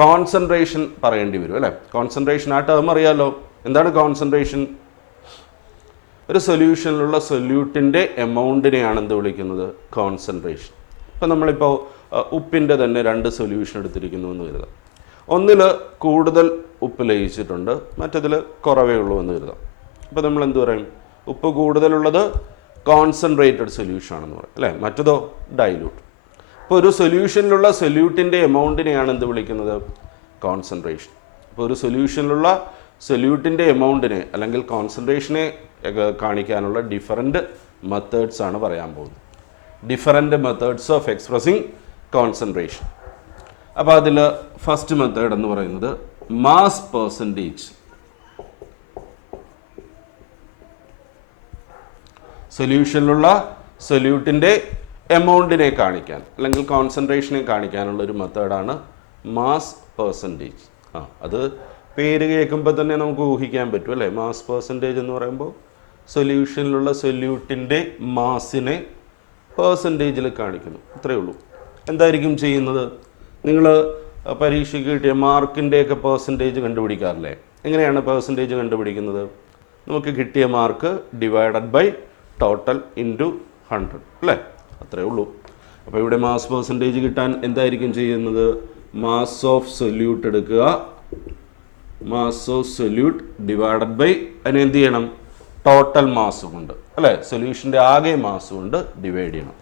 കോൺസെൻട്രേഷൻ പറയേണ്ടി വരും അല്ലേ? കോൺസെൻട്രേഷൻ ആ ടേം അറിയാമല്ലോ. എന്താണ് കോൺസെൻട്രേഷൻ? ഒരു സൊല്യൂഷനിലുള്ള സൊല്യൂട്ടിൻ്റെ എമൗണ്ടിനെയാണ് എന്ത് വിളിക്കുന്നത്? കോൺസെൻട്രേഷൻ. ഇപ്പം നമ്മളിപ്പോൾ ഉപ്പിൻ്റെ തന്നെ 2 സൊല്യൂഷൻ എടുത്തിരിക്കുന്നു എന്ന് കരുതാം. ഒന്നിൽ കൂടുതൽ ഉപ്പ് ലയിച്ചിട്ടുണ്ട്, മറ്റതിൽ കുറവേ ഉള്ളൂ എന്ന് കരുതാം. അപ്പോൾ നമ്മൾ എന്ത് പറയും? ഉപ്പ് കൂടുതലുള്ളത് കോൺസെൻട്രേറ്റഡ് സൊല്യൂഷൻ ആണെന്ന് പറയും അല്ലേ? മറ്റതോ ഡൈല്യൂട്ട്. അപ്പോൾ ഒരു സൊല്യൂഷനിലുള്ള സൊല്യൂട്ടിൻ്റെ എമൗണ്ടിനെയാണ് എന്ത് വിളിക്കുന്നത്? കോൺസെൻട്രേഷൻ. അപ്പോൾ ഒരു സൊല്യൂഷനിലുള്ള സൊല്യൂട്ടിൻ്റെ എമൗണ്ടിനെ അല്ലെങ്കിൽ കോൺസെൻട്രേഷനെ കാണിക്കാനുള്ള ഡിഫറൻറ്റ് മെത്തേഡ്സ് ആണ് പറയാൻ പോകുന്നത്. Different methods of expressing concentration. അപ്പോൾ അതിൽ ഫസ്റ്റ് മെത്തേഡ് എന്ന് പറയുന്നത് മാസ് പെർസെൻറ്റേജ്. സൊല്യൂഷനിലുള്ള സൊല്യൂട്ടിൻ്റെ എമൗണ്ടിനെ കാണിക്കാൻ അല്ലെങ്കിൽ കോൺസെൻട്രേഷനെ കാണിക്കാനുള്ള ഒരു മെത്തേഡാണ് മാസ് പെർസെൻറ്റേജ്. അത് പേര് കേൾക്കുമ്പോൾ തന്നെ നമുക്ക് ഊഹിക്കാൻ പറ്റും അല്ലേ? മാസ് പെർസെൻറ്റേജ് എന്ന് പറയുമ്പോൾ സൊല്യൂഷനിലുള്ള സൊല്യൂട്ടിൻ്റെ മാസിനെ പെർസെൻറ്റേജിൽ കാണിക്കുന്നു. ഇത്രയേ ഉള്ളൂ. എന്തായിരിക്കും ചെയ്യുന്നത്? നിങ്ങൾ പരീക്ഷയ്ക്ക് കിട്ടിയ മാർക്കിൻ്റെയൊക്കെ പെർസെൻറ്റേജ് കണ്ടുപിടിക്കാറില്ലേ? എങ്ങനെയാണ് പെർസെൻറ്റേജ് കണ്ടുപിടിക്കുന്നത്? നമുക്ക് കിട്ടിയ mark divided by total into 100 അല്ലേ? അത്രയേ ഉള്ളൂ. അപ്പോൾ ഇവിടെ മാസ് പെർസെൻറ്റേജ് കിട്ടാൻ എന്തായിരിക്കും ചെയ്യുന്നത്? മാസ് ഓഫ് സൊല്യൂട്ട് എടുക്കുക mass of solute divided by അതിനെ എന്ത് ചെയ്യണം, ടോട്ടൽ മാസ് കൊണ്ട് അല്ലേ, സൊല്യൂഷൻ്റെ ആകെ മാസ് കൊണ്ട് ഡിവൈഡ് ചെയ്യണം.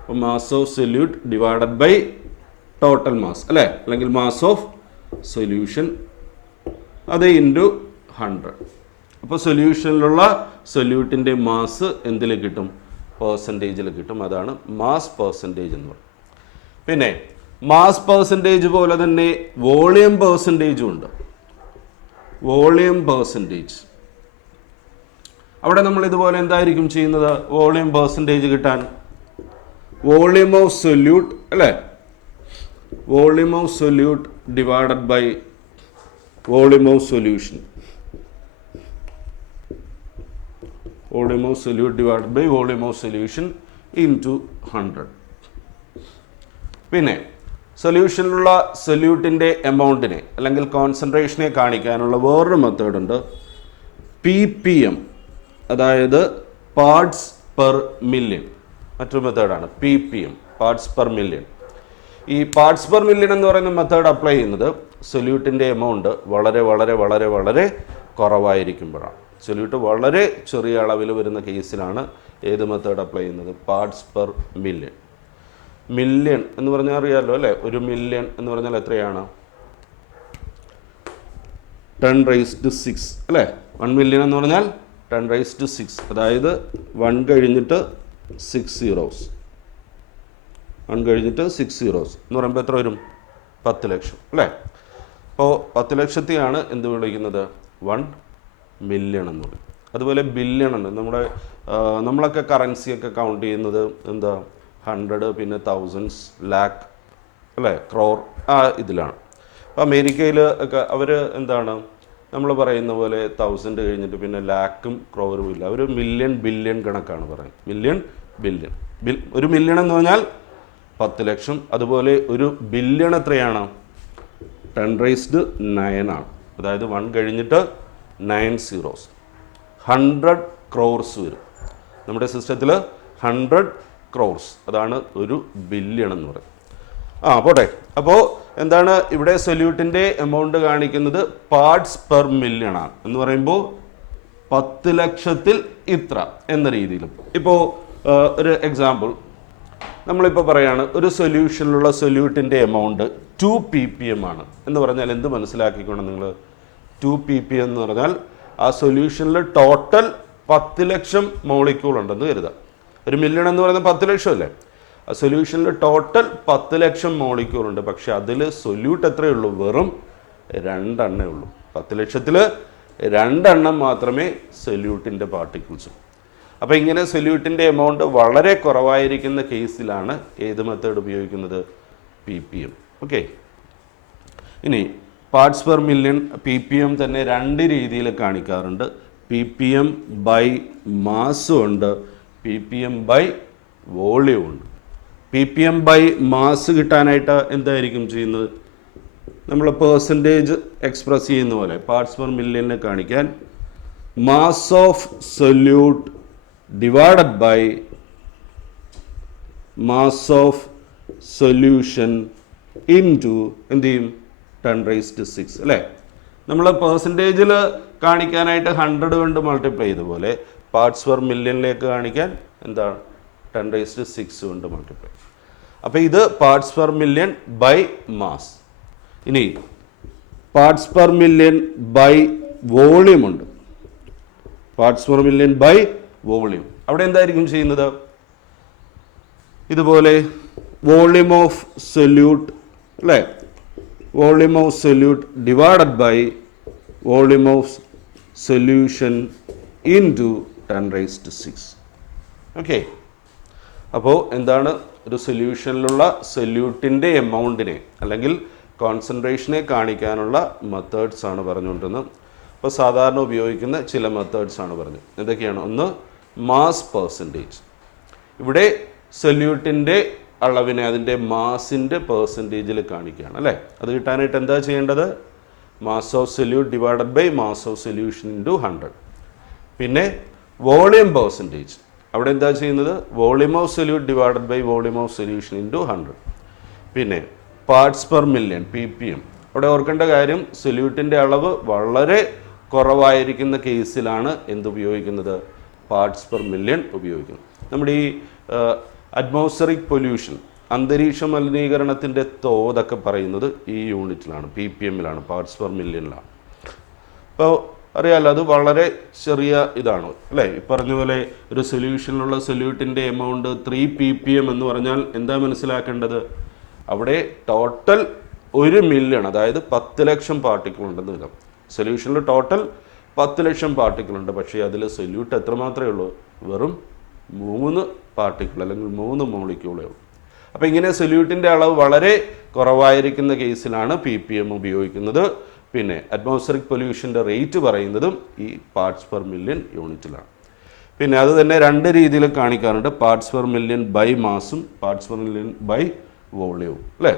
അപ്പോൾ mass of solute divided by total mass അല്ലേ, അല്ലെങ്കിൽ മാസ് ഓഫ് സൊല്യൂഷൻ അത് ഇൻറ്റു 100. അപ്പോൾ സൊല്യൂഷനിലുള്ള സൊല്യൂട്ടിൻ്റെ മാസ് എന്തിൽ കിട്ടും, പെർസെൻറ്റേജിൽ കിട്ടും. അതാണ് മാസ് പെർസെൻറ്റേജ് എന്ന് പറയുന്നത്. പിന്നെ മാസ് പെർസെൻറ്റേജ് പോലെ തന്നെ വോളിയം പെർസെൻറ്റേജും ഉണ്ട്. വോളിയം പെർസെൻറ്റേജ് അവിടെ നമ്മൾ ഇതുപോലെ എന്തായിരിക്കും ചെയ്യുന്നത്, വോളിയം പെർസെൻറ്റേജ് കിട്ടാൻ വോളിയം ഓഫ് സൊല്യൂട്ട് അല്ലേ, volume of solute divided by volume of solution, volume of solute divided by volume of solution into 100. പിന്നെ സൊല്യൂഷനിലുള്ള സൊല്യൂട്ടിൻ്റെ എമൗണ്ടിനെ അല്ലെങ്കിൽ കോൺസെൻട്രേഷനെ കാണിക്കാനുള്ള വേറൊരു മെത്തേഡ് ഉണ്ട്, PPM, അതായത് പാർട്സ് പെർ മില്യൺ. മറ്റൊരു മെത്തേഡാണ് PPM, പാർട്സ് പെർ മില്യൺ. ഈ പാർട്സ് പെർ മില്യൺ എന്ന് പറയുന്ന മെത്തേഡ് അപ്ലൈ ചെയ്യുന്നത് സൊല്യൂട്ടിൻ്റെ എമൗണ്ട് വളരെ വളരെ വളരെ വളരെ കുറവായിരിക്കുമ്പോഴാണ്. സൊല്യൂട്ട് വളരെ ചെറിയ അളവിൽ വരുന്ന കേസിലാണ് ഏത് മെത്തേഡ് അപ്ലൈ ചെയ്യുന്നത്, പാർട്സ് പെർ മില്യൺ. മില്യൺ എന്ന് പറഞ്ഞാൽ അറിയാമല്ലോ അല്ലേ, 1 മില്യൺ എന്ന് പറഞ്ഞാൽ എത്രയാണ്, 10⁻⁶ അല്ലേ. 1 മില്യൺ എന്ന് പറഞ്ഞാൽ 10⁻⁶, അതായത് 1 കഴിഞ്ഞിട്ട് 6 സീറോസ്, 1 കഴിഞ്ഞിട്ട് 6 സീറോസ് എന്ന് പറയുമ്പോൾ എത്ര വരും, 10 ലക്ഷം അല്ലേ. അപ്പോൾ 10 ലക്ഷത്തെയാണ് എന്ത് വിളിക്കുന്നത്, 1 മില്യൺ എന്ന് പറയും. അതുപോലെ ബില്യൺ ഉണ്ട്. നമ്മളൊക്കെ കറൻസിയൊക്കെ കൗണ്ട് ചെയ്യുന്നത് എന്താ, 100, പിന്നെ തൗസൻഡ്സ്, ലാക്ക് അല്ലേ, ക്രോർ, ആ ഇതിലാണ്. അപ്പോൾ അമേരിക്കയിൽ ഒക്കെ അവർ എന്താണ്, നമ്മൾ പറയുന്ന പോലെ 1000 കഴിഞ്ഞിട്ട് പിന്നെ ലാക്കും ക്രോറും ഇല്ല, അവർ മില്യൺ ബില്യൺ കണക്കാണ് പറയുന്നത്. മില്യൺ ബില്യൺ, 1 മില്യൺ എന്ന് പറഞ്ഞാൽ 10 ലക്ഷം. അതുപോലെ 1 ബില്യൺ എത്രയാണ്, 10⁻⁹ ആണ്, അതായത് 1 കഴിഞ്ഞിട്ട് 9 സീറോസ്, 100 ക്രോർസ് വരും. നമ്മുടെ സിസ്റ്റത്തിൽ 100 ക്രോർസ്, അതാണ് 1 ബില്യൺ എന്ന് പറയുന്നത്. പോട്ടെ. അപ്പോൾ എന്താണ് ഇവിടെ സൊല്യൂട്ടിൻ്റെ എമൗണ്ട് കാണിക്കുന്നത് പാർട്സ് പെർ മില്യൺ ആണ് എന്ന് പറയുമ്പോൾ 10 ലക്ഷത്തിൽ ഇത്ര എന്ന രീതിയിലും. ഇപ്പോൾ ഒരു എക്സാമ്പിൾ നമ്മളിപ്പോൾ പറയാണ്, ഒരു സൊല്യൂഷനിലുള്ള സൊല്യൂട്ടിൻ്റെ എമൗണ്ട് 2 ppm ആണ് എന്ന് പറഞ്ഞാൽ എന്ത് മനസ്സിലാക്കിക്കണം നിങ്ങൾ, 2 ppm എന്ന് പറഞ്ഞാൽ ആ സൊല്യൂഷനിൽ ടോട്ടൽ 10 ലക്ഷം മോളിക്യൂൾ ഉണ്ടെന്ന് കരുതാം. 1 മില്യൺ എന്ന് പറയുന്നത് 10 ലക്ഷം അല്ലേ. ആ സൊല്യൂഷനിൽ ടോട്ടൽ 10 ലക്ഷം മോളിക്യൂൾ ഉണ്ട്. പക്ഷെ അതിൽ സൊല്യൂട്ട് എത്രയേ ഉള്ളൂ, വെറും 2 എണ്ണേ ഉള്ളൂ. 10 ലക്ഷത്തിൽ 2 എണ്ണം മാത്രമേ സൊല്യൂട്ടിൻ്റെ പാർട്ടിക്കിൾസും. അപ്പോൾ ഇങ്ങനെ സൊല്യൂട്ടിൻ്റെ എമൗണ്ട് വളരെ കുറവായിരിക്കുന്ന കേസിലാണ് ഏത് മെത്തേഡ് ഉപയോഗിക്കുന്നത്, PPM. ഓക്കെ. ഇനി പാർട്സ് പെർ മില്യൺ PPM തന്നെ 2 രീതിയിൽ കാണിക്കാറുണ്ട്. PPM ബൈ മാസും ഉണ്ട്, PPM ബൈ വോളിയം ഉണ്ട്. PPM ബൈ മാസ് കിട്ടാനായിട്ട് എന്തായിരിക്കും ചെയ്യുന്നത്, നമ്മൾ പെർസെൻറ്റേജ് എക്സ്പ്രസ് ചെയ്യുന്ന പോലെ പാർട്സ് പെർ മില്യണിനെ കാണിക്കാൻ mass of solute divided by mass of solution into എന്ത് ചെയ്യും, 10⁻⁶ അല്ലേ. നമ്മൾ പെർസെൻറ്റേജിൽ കാണിക്കാനായിട്ട് 100 കൊണ്ട് മൾട്ടിപ്ലൈ ചെയ്ത പോലെ പാർട്സ് പെർ മില്യണിലേക്ക് കാണിക്കാൻ എന്താണ്, 10⁻⁶ കൊണ്ട് മൾട്ടിപ്ലൈ. അപ്പോൾ ഇത് parts per million by mass. ഇനി parts per million by volume ഉണ്ട്, parts per million by volume. അവിടെ എന്തായിരിക്കും ചെയ്യുന്നത്, ഇതുപോലെ വോളിയം ഓഫ് സൊല്യൂട്ട് അല്ലേ, volume of solute divided by volume of solution into 10⁻⁶. Okay. അപ്പോൾ എന്താണ്, ഒരു സൊല്യൂഷനിലുള്ള സൊല്യൂട്ടിൻ്റെ എമൗണ്ടിനെ അല്ലെങ്കിൽ കോൺസെൻട്രേഷനെ കാണിക്കാനുള്ള മെത്തേഡ്സ് ആണ് പറഞ്ഞുകൊണ്ടിരുന്നത്. അപ്പോൾ സാധാരണ ഉപയോഗിക്കുന്ന ചില മെത്തേഡ്സ് ആണ് പറഞ്ഞത്. എന്തൊക്കെയാണ്, ഒന്ന് മാസ് പെർസെൻറ്റേജ്. ഇവിടെ സൊല്യൂട്ടിൻ്റെ അളവിനെ അതിൻ്റെ മാസിൻ്റെ പെർസെൻറ്റേജിൽ കാണിക്കുകയാണ് അല്ലേ. അത് കിട്ടാനായിട്ട് എന്താ ചെയ്യേണ്ടത്, mass of solute divided by mass of solution into 100. പിന്നെ വോളിയം പെർസെൻറ്റേജ്, അവിടെ എന്താ ചെയ്യുന്നത്, volume of solute divided by volume of solution into 100. പിന്നെ പാർട്സ് പെർ മില്യൺ PPM, അവിടെ ഓർക്കേണ്ട കാര്യം സൊല്യൂട്ടിൻ്റെ അളവ് വളരെ കുറവായിരിക്കുന്ന കേസിലാണ് എന്തുപയോഗിക്കുന്നത്, പാർട്സ് പെർ മില്യൺ ഉപയോഗിക്കുന്നത്. നമ്മുടെ ഈ അറ്റ്മോസ്ഫറിക് പൊല്യൂഷൻ, അന്തരീക്ഷ മലിനീകരണത്തിൻ്റെ തോതൊക്കെ പറയുന്നത് ഈ യൂണിറ്റിലാണ്, PPM, പാർട്സ് പെർ മില്യണിലാണ്. അപ്പോൾ അറിയാമല്ലോ, അത് വളരെ ചെറിയ ഇതാണ് അല്ലേ. ഈ പറഞ്ഞ പോലെ ഒരു സൊല്യൂഷനിലുള്ള സൊല്യൂട്ടിൻ്റെ എമൗണ്ട് 3 ppm എന്ന് പറഞ്ഞാൽ എന്താ മനസ്സിലാക്കേണ്ടത്, അവിടെ ടോട്ടൽ 1 മില്യൺ, അതായത് 10 ലക്ഷം പാർട്ടിക്കിൾ ഉണ്ടെന്ന് വരാം. സൊല്യൂഷനിൽ ടോട്ടൽ 10 ലക്ഷം പാർട്ടിക്കിൾ ഉണ്ട്, പക്ഷേ അതിൽ സൊല്യൂട്ട് എത്ര മാത്രമേ ഉള്ളൂ, വെറും 3 പാർട്ടിക്കിൾ അല്ലെങ്കിൽ 3 മോളിക്യൂളേ ഉള്ളൂ. അപ്പോൾ ഇങ്ങനെ സൊല്യൂട്ടിൻ്റെ അളവ് വളരെ കുറവായിരിക്കുന്ന കേസിലാണ് PPM ഉപയോഗിക്കുന്നത്. പിന്നെ അറ്റ്മോസ്ഫറിക് പൊല്യൂഷൻ്റെ റേറ്റ് പറയുന്നതും ഈ പാർട്സ് പെർ മില്യൺ യൂണിറ്റിലാണ്. പിന്നെ അത് തന്നെ 2 രീതിയിൽ കാണിക്കാറുണ്ട്, പാർട്സ് പെർ മില്യൺ ബൈ മാസും പാർട്സ് പെർ മില്യൺ ബൈ വോളിയവും അല്ലേ.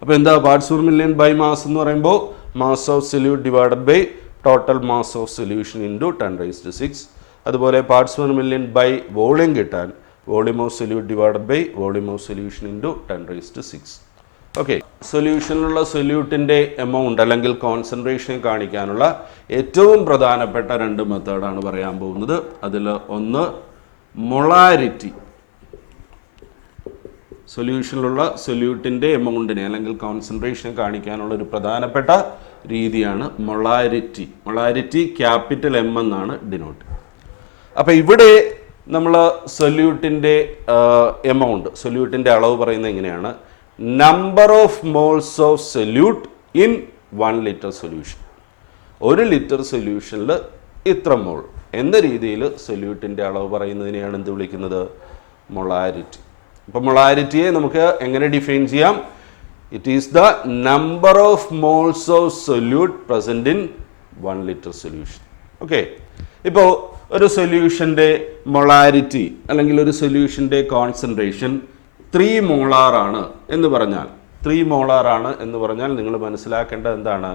അപ്പോൾ എന്താ parts per million by mass എന്ന് പറയുമ്പോൾ mass of solute divided by total mass of solution into 10⁻⁶. അതുപോലെ parts per million by volume കിട്ടാൻ volume of solute divided by volume of solution into 10⁻⁶. Okay, സൊല്യൂഷനിലുള്ള സൊല്യൂട്ടിൻ്റെ എമൗണ്ട് അല്ലെങ്കിൽ concentration കാണിക്കാനുള്ള ഏറ്റവും പ്രധാനപ്പെട്ട 2 മെത്തേഡാണ് പറയാൻ പോകുന്നത്. അതിൽ ഒന്ന് മൊളാരിറ്റി, സൊല്യൂഷനിലുള്ള സൊല്യൂട്ടിൻ്റെ എമൗണ്ടിനെ അല്ലെങ്കിൽ കോൺസെൻട്രേഷൻ കാണിക്കാനുള്ള ഒരു പ്രധാനപ്പെട്ട രീതിയാണ് മൊളാരിറ്റി. മൊളാരിറ്റി ക്യാപിറ്റൽ M എന്നാണ് ഡിനോട്ട്. അപ്പോൾ ഇവിടെ നമ്മൾ സൊല്യൂട്ടിൻ്റെ എമൗണ്ട്, സൊല്യൂട്ടിൻ്റെ അളവ് പറയുന്നത് എങ്ങനെയാണ്, number of moles of solute in 1 litre solution. 1 litre സൊല്യൂഷനിൽ ഇത്ര മോൾ എന്ന രീതിയിൽ സൊല്യൂട്ടിൻ്റെ അളവ് പറയുന്നതിനെയാണ് എന്ത് വിളിക്കുന്നത്, മൊളാരിറ്റി. അപ്പോൾ മൊളാരിറ്റിയെ നമുക്ക് എങ്ങനെ ഡിഫൈൻ ചെയ്യാം, it is the number of moles of solute present in 1 litre solution. Okay, ഇപ്പോൾ ഒരു സൊല്യൂഷൻ്റെ മൊളാരിറ്റി അല്ലെങ്കിൽ ഒരു സൊല്യൂഷൻ്റെ കോൺസെൻട്രേഷൻ 3 മോളാർ ആണ് എന്ന് പറഞ്ഞാൽ, 3 മോളാർ ആണ് എന്ന് പറഞ്ഞാൽ നിങ്ങൾ മനസ്സിലാക്കേണ്ടത് എന്താണ്,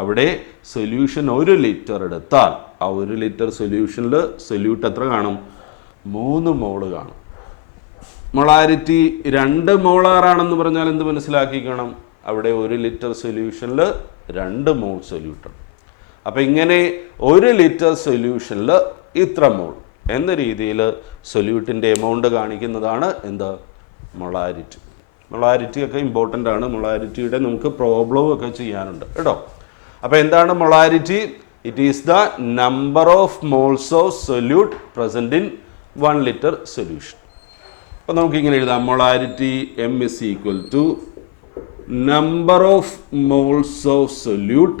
അവിടെ സൊല്യൂഷൻ 1 ലിറ്റർ എടുത്താൽ ആ 1 ലിറ്റർ സൊല്യൂഷനിൽ സൊല്യൂട്ട് എത്ര കാണും, 3 മോള് കാണും. മൊളാരിറ്റി 2 മോളാർ ആണെന്ന് പറഞ്ഞാൽ എന്ത് മനസ്സിലാക്കിക്കണം, അവിടെ 1 ലിറ്റർ സൊല്യൂഷനിൽ 2 മോൾ സൊല്യൂട്ട്. അപ്പോൾ ഇങ്ങനെ 1 ലിറ്റർ സൊല്യൂഷനിൽ ഇത്ര മോൾ എന്ന രീതിയിൽ സൊല്യൂട്ടിൻ്റെ എമൗണ്ട് കാണിക്കുന്നതാണ് എന്ത്, മൊളാരിറ്റി. മൊളാരിറ്റി ഒക്കെ ഇമ്പോർട്ടൻ്റ് ആണ്. മൊളാരിറ്റിയുടെ നമുക്ക് പ്രോബ്ലം ഒക്കെ ചെയ്യാനുണ്ട് കേട്ടോ. അപ്പോൾ എന്താണ് molarity, it is the number of moles of solute present in 1 litre solution. അപ്പോൾ നമുക്കിങ്ങനെ എഴുതാം, molarity M is equal to number of moles of solute,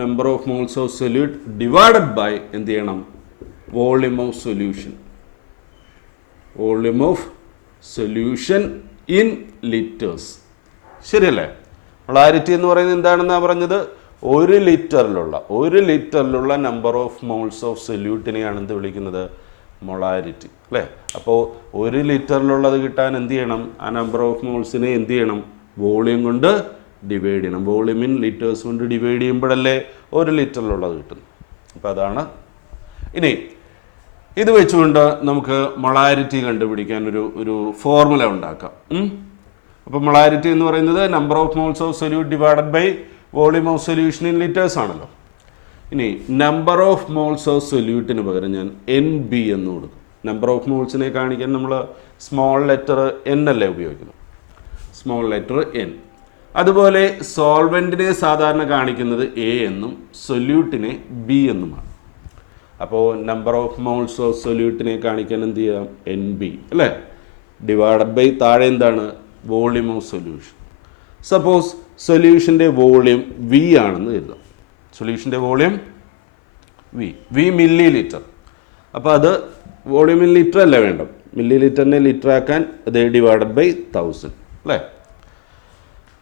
number of moles of solute divided by എന്ത് ചെയ്യണം, volume of solution, volume of solution in litres. ശരിയല്ലേ. Molarity എന്ന് പറയുന്നത് എന്താണെന്നാണ് പറഞ്ഞത്, 1 ലിറ്ററിലുള്ള നമ്പർ ഓഫ് മോൾസ് ഓഫ് സൊല്യൂട്ടിനെയാണ് എന്ത് വിളിക്കുന്നത്, മൊളാരിറ്റി അല്ലേ. അപ്പോൾ 1 ലിറ്ററിലുള്ളത് കിട്ടാൻ എന്ത് ചെയ്യണം, ആ നമ്പർ ഓഫ് മോൾസിനെ എന്ത് ചെയ്യണം, വോളിയം കൊണ്ട് ഡിവൈഡ് ചെയ്യണം. വോളിയം ഇൻ ലിറ്റേഴ്സ് കൊണ്ട് ഡിവൈഡ് ചെയ്യുമ്പോഴല്ലേ 1 ലിറ്ററിലുള്ളത് കിട്ടുന്നു. അപ്പോൾ അതാണ്. ഇനി ഇത് വെച്ചുകൊണ്ട് നമുക്ക് മൊളാരിറ്റി കണ്ടുപിടിക്കാൻ ഒരു ഫോർമുല ഉണ്ടാക്കാം. അപ്പോൾ മൊളാരിറ്റി എന്ന് പറയുന്നത് number of moles of solute divided by volume of solution in litres ആണല്ലോ. ഇനി നമ്പർ ഓഫ് മോൾസ് ഓഫ് സൊല്യൂട്ടിന് പകരം ഞാൻ NB എന്ന് കൊടുക്കും. നമ്പർ ഓഫ് മോൾസിനെ കാണിക്കാൻ നമ്മൾ സ്മോൾ ലെറ്റർ N അല്ലേ ഉപയോഗിക്കുന്നത്, സ്മോൾ ലെറ്റർ N. അതുപോലെ സോൾവെൻറ്റിനെ സാധാരണ കാണിക്കുന്നത് A എന്നും സൊല്യൂട്ടിനെ B എന്നുമാണ്. അപ്പോൾ നമ്പർ ഓഫ് മോൾസ് ഓഫ് സൊല്യൂട്ടിനെ കാണിക്കാൻ എന്ത് ചെയ്യാം, NB അല്ലേ, ഡിവൈഡഡ് ബൈ താഴെ എന്താണ്, വോളിയം ഓഫ് സൊല്യൂഷൻ. സപ്പോസ് സൊല്യൂഷൻ്റെ വോളിയം V ആണെന്ന് കരുതാം. സൊല്യൂഷൻ്റെ വോളിയം V മില്ലി ലിറ്റർ. അപ്പോൾ അത് വോളിയം ഇൻ ലിറ്റർ അല്ലേ വേണ്ട, മില്ലി ലിറ്ററിനെ ലിറ്റർ ആക്കാൻ അത് ഡിവൈഡഡ് ബൈ 1000 അല്ലേ.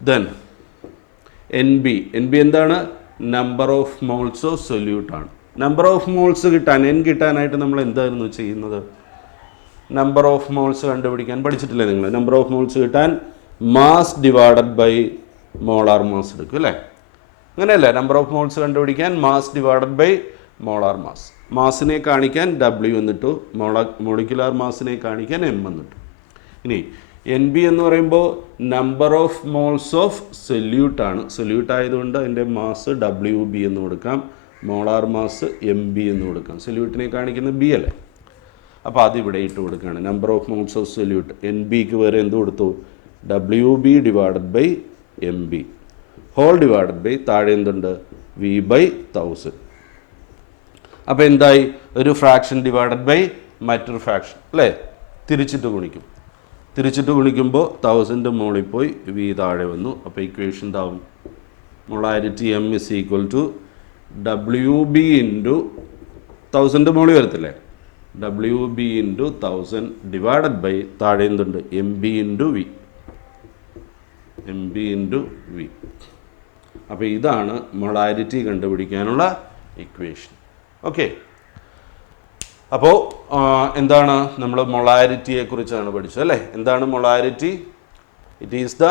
ദെൻ NB എന്താണ്, നമ്പർ ഓഫ് മോൾസ് ഓഫ് സൊല്യൂട്ടാണ്. നമ്പർ ഓഫ് മോൾസ് കിട്ടാൻ, N കിട്ടാനായിട്ട് നമ്മൾ എന്തായിരുന്നു ചെയ്യുന്നത്, നമ്പർ ഓഫ് മോൾസ് കണ്ടുപിടിക്കാൻ പഠിച്ചിട്ടില്ലേ നിങ്ങൾ. നമ്പർ ഓഫ് മോൾസ് കിട്ടാൻ mass divided by molar mass എടുക്കും അല്ലേ. അങ്ങനെയല്ലേ, നമ്പർ ഓഫ് മോൾസ് കണ്ടുപിടിക്കാൻ mass divided by molar mass. മാസിനെ കാണിക്കാൻ W എന്നിട്ടു, മോളിക്കുലാർ മാസിനെ കാണിക്കാൻ M എന്നിട്ടു. ഇനി എൻ ബി എന്ന് പറയുമ്പോൾ number of moles of solute ആണ്. സൊല്യൂട്ട് ആയതുകൊണ്ട് അതിൻ്റെ മാസ് ഡബ്ല്യു ബി എന്ന് കൊടുക്കാം, മോളാർ മാസ് എം ബി എന്ന് കൊടുക്കാം. സൊല്യൂട്ടിനെ കാണിക്കുന്ന ബി അല്ലേ, അപ്പോൾ അതിവിടെ ഇട്ട് കൊടുക്കുകയാണ്. Number of moles of solute N ബിക്ക് വരെ എന്ത് കൊടുത്തു, W B divided by M B whole divided by താഴെ എന്തുണ്ട്, വി ബൈ 1000. അപ്പോൾ എന്തായി, ഒരു ഫ്രാക്ഷൻ ഡിവൈഡഡ് ബൈ മറ്റൊരു ഫ്രാക്ഷൻ അല്ലേ, തിരിച്ചിട്ട് ഗുണിക്കും. തിരിച്ചിട്ട് ഗുണിക്കുമ്പോൾ 1000 മുകളിൽ പോയി വി താഴെ വന്നു. അപ്പോൾ ഇക്വേഷൻ എന്താവും, molarity M is equal to W B into 1000 മുകളിൽ വരത്തില്ലേ, W B into 1000 divided by താഴെ എന്തുണ്ട്, M B into V, M B into V. അപ്പോൾ ഇതാണ് മൊളാരിറ്റി കണ്ടുപിടിക്കാനുള്ള ഇക്വേഷൻ. ഓക്കെ, അപ്പോൾ എന്താണ് നമ്മൾ മൊളാരിറ്റിയെ കുറിച്ചാണ് പഠിച്ചത് അല്ലേ. എന്താണ് molarity? It is the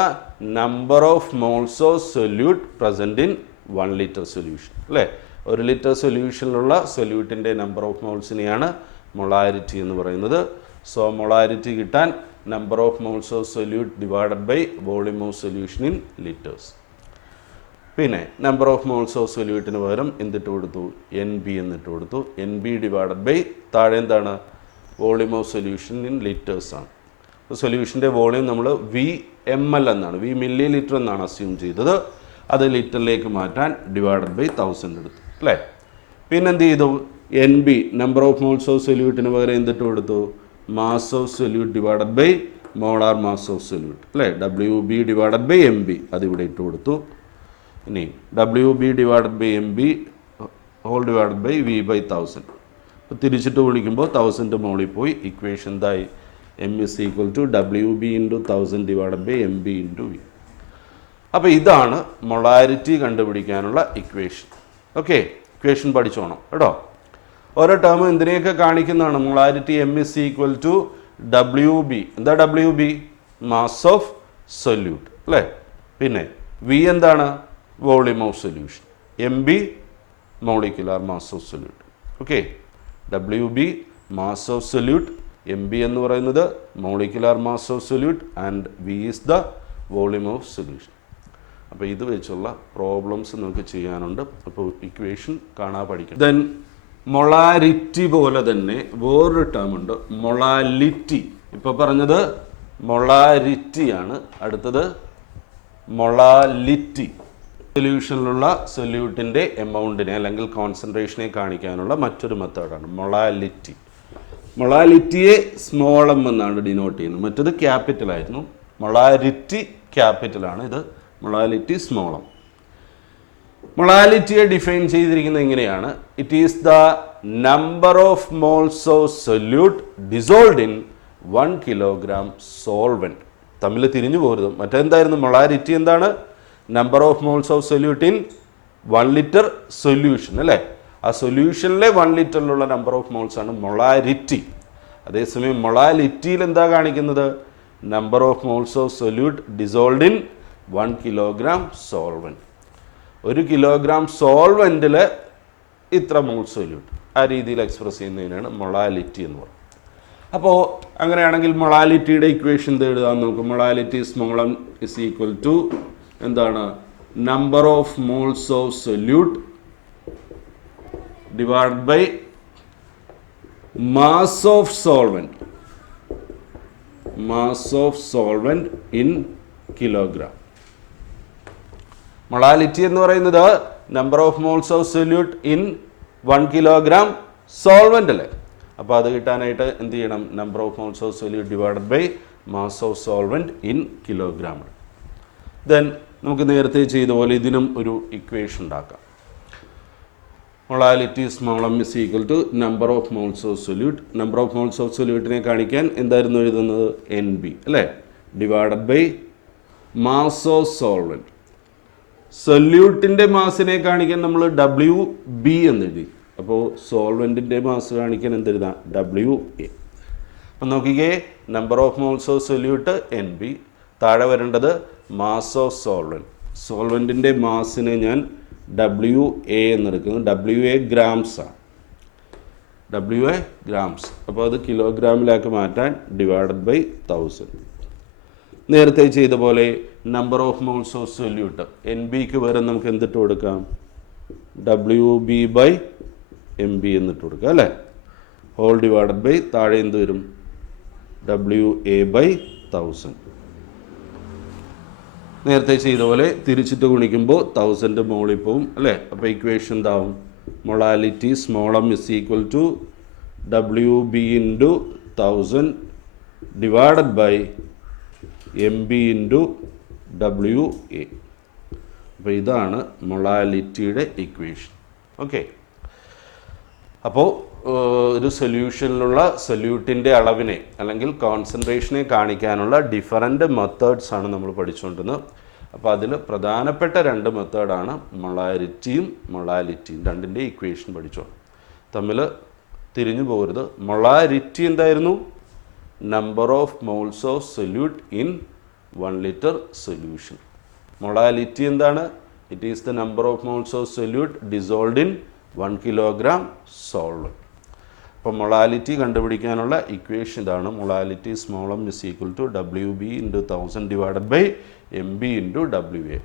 number of moles of solute present in 1 litre solution അല്ലേ. 1 ലിറ്റർ സൊല്യൂഷനിലുള്ള സൊല്യൂട്ടിൻ്റെ നമ്പർ ഓഫ് മോൾസിനെയാണ് മൊളാരിറ്റി എന്ന് പറയുന്നത്. സോ മൊളാരിറ്റി കിട്ടാൻ number of moles of solute divided by volume of solution in litres. പിന്നെ number of moles of സൊല്യൂട്ടിന് പകരം എന്തിട്ട് കൊടുത്തു, എൻ ബി എന്നിട്ട് കൊടുത്തു. എൻ ബി ഡിവൈഡഡ് ബൈ താഴെ എന്താണ്, volume of solution in litres ആണ്. അപ്പോൾ സൊല്യൂഷൻ്റെ വോളിയം നമ്മൾ വി എം എൽ എന്നാണ്, വി മില്ലി ലിറ്റർ എന്നാണ് അസ്യൂം ചെയ്തത്. അത് ലിറ്ററിലേക്ക് മാറ്റാൻ ഡിവൈഡഡ് ബൈ 1000 എടുത്തു അല്ലേ. പിന്നെന്ത് ചെയ്തു, N B number of moles of സൊല്യൂട്ടിന് പകരം എന്തിട്ട് കൊടുത്തു, mass of solute divided by molar mass of solute അല്ലേ, W B divided by M B അതിവിടെ ഇട്ട് കൊടുത്തു. ഇനി W B divided by M B whole divided by V by 1000. അപ്പോൾ തിരിച്ചിട്ട് വിളിക്കുമ്പോൾ 1000 മുകളിൽ പോയി ഇക്വേഷൻ എന്തായി, M is equal to W B into 1000 divided by M B into V. അപ്പോൾ ഇതാണ് മൊളാരിറ്റി കണ്ടുപിടിക്കാനുള്ള ഇക്വേഷൻ. ഓക്കെ, ഇക്വേഷൻ പഠിച്ചോണം കേട്ടോ. ഓരോ ടേമും എന്തിനെയൊക്കെ കാണിക്കുന്നതാണ്. Molarity M is equal to W B, എന്താ W B, mass of solute അല്ലേ. പിന്നെ വി എന്താണ്, volume of solution. M B molecular mass of solute. Okay, W B mass of solute, M B എന്ന് പറയുന്നത് molecular mass of solute and V is the volume of solution. അപ്പോൾ ഇത് വെച്ചുള്ള problems നമുക്ക് ചെയ്യാനുണ്ട്. അപ്പോൾ ഇക്വേഷൻ കാണാൻ പഠിക്കണം. ദെൻ മൊളാരിറ്റി പോലെ തന്നെ വേറൊരു ടേം ഉണ്ട്, മൊളാലിറ്റി. ഇപ്പോൾ പറഞ്ഞത് മൊളാരിറ്റിയാണ്, അടുത്തത് മൊളാലിറ്റി. സൊല്യൂഷനിലുള്ള സൊല്യൂട്ടിൻ്റെ എമൗണ്ടിനെ അല്ലെങ്കിൽ കോൺസെൻട്രേഷനെ കാണിക്കാനുള്ള മറ്റൊരു മെത്തേഡാണ് മൊളാലിറ്റി. മൊളാലിറ്റിയെ സ്മോൾ എം എന്നാണ് ഡിനോട്ട് ചെയ്യുന്നത്, മറ്റത് ക്യാപിറ്റൽ ആയിരുന്നു. മൊളാരിറ്റി ക്യാപിറ്റലാണ്, ഇത് മൊളാലിറ്റി സ്മോൾ എം. മൊളാലിറ്റിയെ ഡിഫൈൻ ചെയ്തിരിക്കുന്നത് എങ്ങനെയാണ്, it is the number of moles of solute dissolved in 1 kilogram solvent. തമ്മിൽ തിരിഞ്ഞു പോകരുത്. മറ്റെന്തായിരുന്നു മൊളാരിറ്റി, എന്താണ്, number of moles of solute in 1 litre solution അല്ലേ. ആ സൊല്യൂഷനിലെ 1 ലിറ്ററിലുള്ള നമ്പർ ഓഫ് മോൾസ് ആണ് മൊളാരിറ്റി. അതേസമയം മൊളാലിറ്റിയിൽ എന്താ കാണിക്കുന്നത്, number of moles of solute dissolved in 1 kilogram solvent. 1 kilogram സോൾവെൻറ്റിൽ ഇത്ര മോൾ സൊല്യൂട്ട്, ആ രീതിയിൽ എക്സ്പ്രസ് ചെയ്യുന്നതിനാണ് മൊളാലിറ്റി എന്ന് പറയുന്നത്. അപ്പോൾ അങ്ങനെയാണെങ്കിൽ മൊളാലിറ്റിയുടെ ഇക്വേഷൻ എന്ത് എഴുതാൻ നോക്കും. Molality small M is equal to എന്താണ്, number of moles of solute divide by mass of solvent, mass of solvent in kilogram. Molality എന്ന് പറയുന്നത് number of moles of solute in 1 kilogram solvent അല്ലേ. അപ്പോൾ അത് കിട്ടാനായിട്ട് എന്ത് ചെയ്യണം, number of moles of solute divided by mass of solvent in kilogram. Then നമുക്ക് നേരത്തെ ചെയ്ത പോലെ ഇതിനും ഒരു ഇക്വേഷൻ ഉണ്ടാക്കാം. Molality small M is equal to number of moles of solute. Number of moles of സൊല്യൂട്ടിനെ കാണിക്കാൻ എന്തായിരുന്നു എഴുതുന്നത്, എൻ ബി അല്ലേ, divided by mass of solvent. സൊല്യൂട്ടിൻ്റെ മാസിനെ കാണിക്കാൻ നമ്മൾ ഡബ്ല്യു ബി എന്നെഴുതി. അപ്പോൾ സോൾവെൻറ്റിൻ്റെ മാസ് കാണിക്കാൻ എന്തെഴുതാം, ഡബ്ല്യു എ. അപ്പം നോക്കിക്കേ, number of moles of solute N B, താഴെ വരേണ്ടത് മാസ് ഓഫ് സോൾവെൻറ്റ്. സോൾവെൻറ്റിൻ്റെ മാസിനെ ഞാൻ ഡബ്ല്യു എ എന്നെടുക്കുന്നു. ഡബ്ല്യു എ ഗ്രാംസ് ആണ്, ഡബ്ല്യു എ ഗ്രാംസ്. അപ്പോൾ അത് കിലോഗ്രാമിലാക്കി മാറ്റാൻ ഡിവൈഡഡ് ബൈ 1000. നേരത്തെ ചെയ്ത പോലെ number of moles of solute N ബിക്ക് പകരം നമുക്ക് എന്തിട്ട് കൊടുക്കാം, WB/MB എന്നിട്ട് കൊടുക്കാം അല്ലേ. ഹോൾ ഡിവൈഡഡ് ബൈ താഴെ എന്ത് വരും, WA/1000. നേരത്തെ ചെയ്ത പോലെ തിരിച്ചിട്ട് ഗുണിക്കുമ്പോൾ 1000 മോളിൽ പോവും അല്ലേ. അപ്പോൾ ഇക്വേഷൻ എന്താവും, molality small M is equal to WB into 1000 divided by MB into WA. അപ്പോൾ ഇതാണ് മൊളാലിറ്റിയുടെ ഇക്വേഷൻ. ഓക്കെ, അപ്പോൾ ഒരു സൊല്യൂഷനിലുള്ള സൊല്യൂട്ടിൻ്റെ അളവിനെ അല്ലെങ്കിൽ കോൺസെൻട്രേഷനെ കാണിക്കാനുള്ള ഡിഫറൻറ്റ് മെത്തേഡ്സ് ആണ് നമ്മൾ പഠിച്ചുകൊണ്ടിരുന്നത്. അപ്പോൾ അതിൽ പ്രധാനപ്പെട്ട 2 മെത്തേഡാണ് മൊളാരിറ്റിയും മൊളാലിറ്റിയും. രണ്ടിൻ്റെ ഇക്വേഷൻ പഠിച്ചോ, തമ്മിൽ തിരിഞ്ഞു പോകരുത്. മൊളാരിറ്റി എന്തായിരുന്നു, number of moles of solute in 1 litre solution. Molality എന്താണ്, it is the number of moles of solute dissolved in 1 kilogram solvent. അപ്പോൾ മൊളാലിറ്റി കണ്ടുപിടിക്കാനുള്ള ഇക്വേഷൻ ഇതാണ്, molality small M is equal to WB into 1000 divided by MB into WA.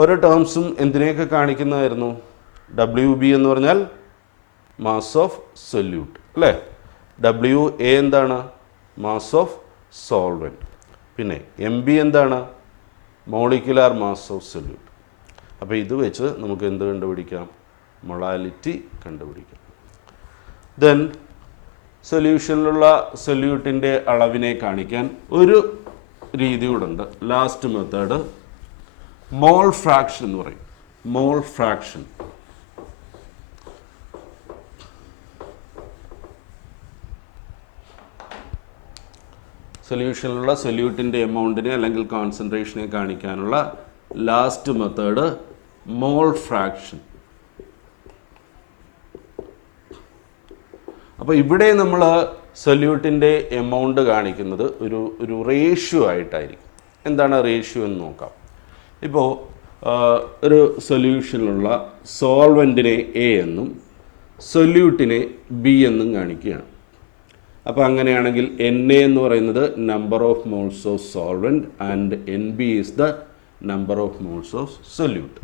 ഓരോ ടേംസും എന്തിനെയൊക്കെ കാണിക്കുന്നതായിരുന്നു, WB എന്ന് പറഞ്ഞാൽ മാസ് ഓഫ് സൊല്യൂട്ട് അല്ലേ, WA എന്താണ്, മാസ് ഓഫ് സോൾവെൻറ്റ്, പിന്നെ MB എന്താണ്, മോളിക്കുലാർ മാസ് ഓഫ് സൊല്യൂട്ട്. അപ്പോൾ ഇത് വെച്ച് നമുക്ക് എന്ത് കണ്ടുപിടിക്കാം, മൊളാലിറ്റി കണ്ടുപിടിക്കാം. ദെൻ സൊല്യൂഷനിലുള്ള സൊല്യൂട്ടിൻ്റെ അളവിനെ കാണിക്കാൻ ഒരു രീതി കൂടെ ഉണ്ട്, ലാസ്റ്റ് മെത്തേഡ് മോൾ ഫ്രാക്ഷൻ എന്ന് പറയും. മോൾ ഫ്രാക്ഷൻ സൊല്യൂഷനിലുള്ള സൊല്യൂട്ടിൻ്റെ എമൗണ്ടിനെ അല്ലെങ്കിൽ കോൺസെൻട്രേഷനെ കാണിക്കാനുള്ള ലാസ്റ്റ് മെത്തേഡ് മോൾ ഫ്രാക്ഷൻ. അപ്പോൾ ഇവിടെ നമ്മൾ സൊല്യൂട്ടിൻ്റെ എമൗണ്ട് കാണിക്കുന്നത് ഒരു റേഷ്യോ ആയിട്ടായിരിക്കും. എന്താണ് റേഷ്യോ എന്ന് നോക്കാം. ഇപ്പോൾ ഒരു സൊല്യൂഷനിലുള്ള സോൾവെൻറ്റിനെ A എന്നും സൊല്യൂട്ടിനെ B എന്നും കാണിക്കുകയാണ്. അപ്പോൾ അങ്ങനെയാണെങ്കിൽ NA എന്ന് പറയുന്നത് number of moles of solvent and NB is the number of moles of solute.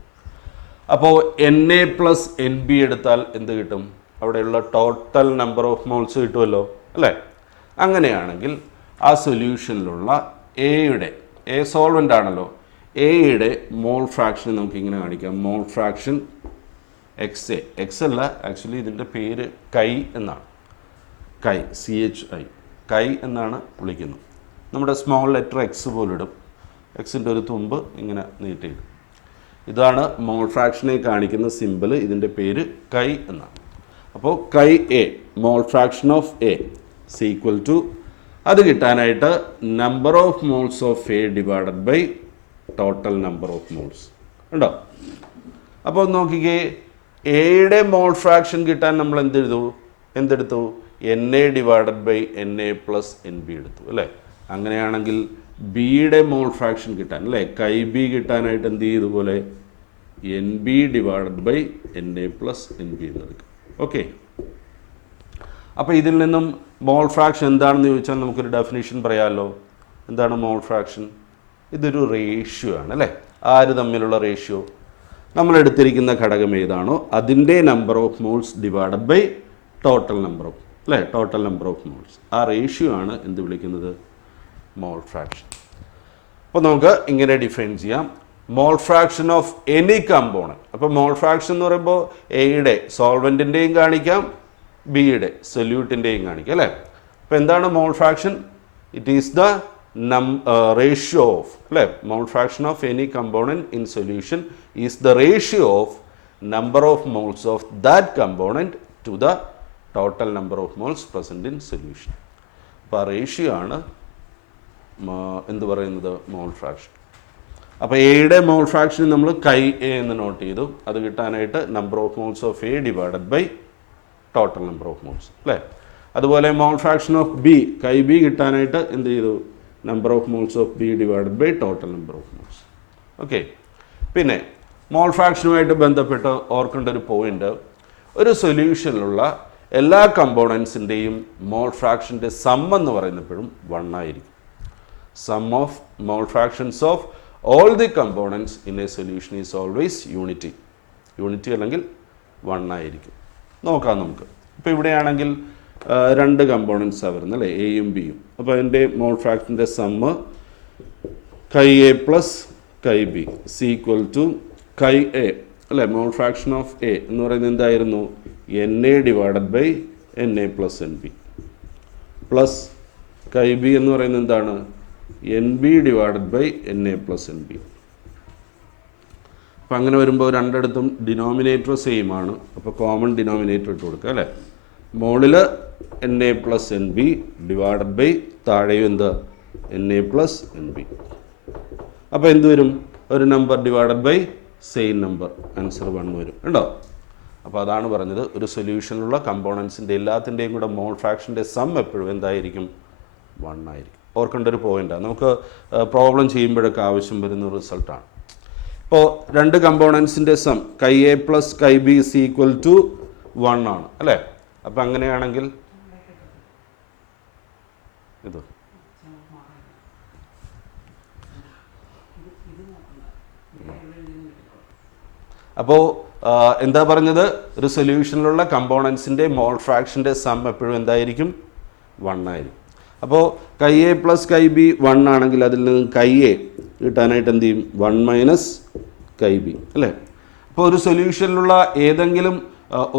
അപ്പോൾ NA പ്ലസ് NB എടുത്താൽ എന്ത് കിട്ടും, അവിടെയുള്ള ടോട്ടൽ നമ്പർ ഓഫ് മോൾസ് കിട്ടുമല്ലോ അല്ലേ. അങ്ങനെയാണെങ്കിൽ ആ സൊല്യൂഷനിലുള്ള A സോൾവെൻ്റ് ആണല്ലോ, Aയുടെ മോൾ ഫ്രാക്ഷൻ നമുക്ക് ഇങ്ങനെ കാണിക്കാം, മോൾ ഫ്രാക്ഷൻ XA. X അല്ല, ആക്ച്വലി ഇതിൻ്റെ പേര് കൈ എന്നാണ്, CHI കൈ എന്നാണ് വിളിക്കുന്നത്. നമ്മുടെ സ്മോൾ ലെറ്റർ എക്സ് പോലിടും, എക്സിൻ്റെ ഒരു തുമ്പ് ഇങ്ങനെ നീട്ടിയിടും. ഇതാണ് മോൾ ഫ്രാക്ഷനെ കാണിക്കുന്ന സിമ്പിൾ, ഇതിൻ്റെ പേര് കൈ എന്നാണ്. അപ്പോൾ chi A, mole fraction of A is equal to, അത് കിട്ടാനായിട്ട് number of moles of A divided by total number of moles ഉണ്ടോ. അപ്പോൾ നോക്കിക്കേ, എയുടെ മോൾ ഫ്രാക്ഷൻ കിട്ടാൻ നമ്മൾ എന്തെടുത്തു, NA divided by NA plus NB എടുത്തു അല്ലേ. അങ്ങനെയാണെങ്കിൽ ബിയുടെ മോൾ ഫ്രാക്ഷൻ കിട്ടാൻ അല്ലേ, കൈ B കിട്ടാനായിട്ട് എന്ത് ചെയ്തതുപോലെ NB divided by NA plus NB എന്നെടുക്കും. ഓക്കെ, അപ്പോൾ ഇതിൽ നിന്നും മോൾ ഫ്രാക്ഷൻ എന്താണെന്ന് ചോദിച്ചാൽ നമുക്കൊരു ഡെഫിനിഷൻ പറയാമല്ലോ. എന്താണ് മോൾ ഫ്രാക്ഷൻ? ഇതൊരു റേഷ്യോ ആണ് അല്ലേ. ആര് തമ്മിലുള്ള റേഷ്യോ? നമ്മൾ എടുത്തിരിക്കുന്ന ഘടകം ഏതാണോ അതിൻ്റെ number of moles divided by total number of അല്ലേ, ടോട്ടൽ നമ്പർ ഓഫ് മോൾസ്. ആ റേഷ്യോ ആണ് എന്ത് വിളിക്കുന്നത്, മോൾ ഫ്രാക്ഷൻ. അപ്പോൾ നമുക്ക് ഇങ്ങനെ ഡിഫൈൻ ചെയ്യാം, മോൾ ഫ്രാക്ഷൻ ഓഫ് എനി കമ്പോണൻറ്റ്. അപ്പോൾ മോൾ ഫ്രാക്ഷൻ എന്ന് പറയുമ്പോൾ എയുടെ സോൾവെൻറ്റിൻ്റെയും കാണിക്കാം, ബിയുടെ സൊല്യൂട്ടിൻ്റെയും കാണിക്കാം അല്ലേ. അപ്പോൾ എന്താണ് mole fraction? It is the ratio of mole fraction of any component in solution is the ratio of number of moles of that component to the total number of moles present in solution. അപ്പോൾ ratio ആണ് എന്ത് പറയുന്നത്, mole fraction. അപ്പോൾ എയുടെ mole fraction നമ്മൾ chi A എന്ന് not ചെയ്തു. അത് കിട്ടാനായിട്ട് number of moles of A divided by total number of moles അല്ലേ. അതുപോലെ mole fraction of B, chi B കിട്ടാനായിട്ട് എന്ത് ചെയ്തു, number of moles of B divided by total number of moles. Okay, പിന്നെ മോൾ ഫ്രാക്ഷനുമായിട്ട് ബന്ധപ്പെട്ട് ഓർക്കേണ്ട ഒരു പോയിന്റ്, ഒരു സൊല്യൂഷനിലുള്ള എല്ലാ കമ്പോണൻസിൻ്റെയും മോൾ ഫ്രാക്ഷൻ്റെ സം എന്ന് പറയുന്നപ്പോഴും 1 ആയിരിക്കും. sum of mole fractions of all the components in a solution is always unity. Unity അല്ലെങ്കിൽ 1 ആയിരിക്കും. നോക്കാം നമുക്ക്. ഇപ്പോൾ ഇവിടെയാണെങ്കിൽ രണ്ട് കമ്പോണൻസാണ് വരുന്നത് അല്ലേ, എയും ബിയും. അപ്പോൾ അതിൻ്റെ മോൾ ഫ്രാക്ഷൻ്റെ sum chi A plus chi B equal to chi A അല്ലേ. മോൾ ഫ്രാക്ഷൻ ഓഫ് എ എന്ന് പറയുന്നത് എന്തായിരുന്നു, N A divided by N A plus N B plus chi B എന്ന് പറയുന്നത് എന്താണ്, N B divided by N A plus N B. അപ്പം അങ്ങനെ വരുമ്പോൾ രണ്ടിടത്തും ഡിനോമിനേറ്റർ സെയിം ആണ്. അപ്പോൾ കോമൺ ഡിനോമിനേറ്റർ ഇട്ട് കൊടുക്കുക അല്ലേ. മോളിൽ N A plus N B divided by താഴെയും എന്ത്, N A plus N B. അപ്പോൾ എന്ത് വരും, ഒരു number divided by same number, answer 1 വരും കേട്ടോ. അപ്പോൾ അതാണ് പറഞ്ഞത്, ഒരു സൊല്യൂഷനിലുള്ള കമ്പോണൻസിൻ്റെ എല്ലാത്തിൻ്റെയും കൂടെ മോൾ ഫ്രാക്ഷൻ്റെ സം എപ്പോഴും എന്തായിരിക്കും, 1 ആയിരിക്കും. ഓർക്കേണ്ട ഒരു പോയിൻ്റാണ്, നമുക്ക് പ്രോബ്ലം ചെയ്യുമ്പോഴൊക്കെ ആവശ്യം വരുന്ന റിസൾട്ടാണ്. ഇപ്പോൾ രണ്ട് കമ്പോണൻസിൻ്റെ sum chi A plus chi B is equal to 1 ആണ് അല്ലേ. അപ്പം അങ്ങനെയാണെങ്കിൽ ഇത് അപ്പോൾ എന്താ പറഞ്ഞത്, ഒരു സൊല്യൂഷനിലുള്ള കമ്പോണൻസിൻ്റെ മോൾ ഫ്രാക്ഷൻ്റെ സം എപ്പോഴും എന്തായിരിക്കും, 1 ആയിരിക്കും. അപ്പോൾ കൈ എ പ്ലസ് കൈ ബി 1 ആണെങ്കിൽ അതിൽ നിന്ന് കൈ എ കിട്ടാനായിട്ട് എന്ത് ചെയ്യും, 1 മൈനസ് കൈ ബി അല്ലേ. അപ്പോൾ ഒരു സൊല്യൂഷനിലുള്ള ഏതെങ്കിലും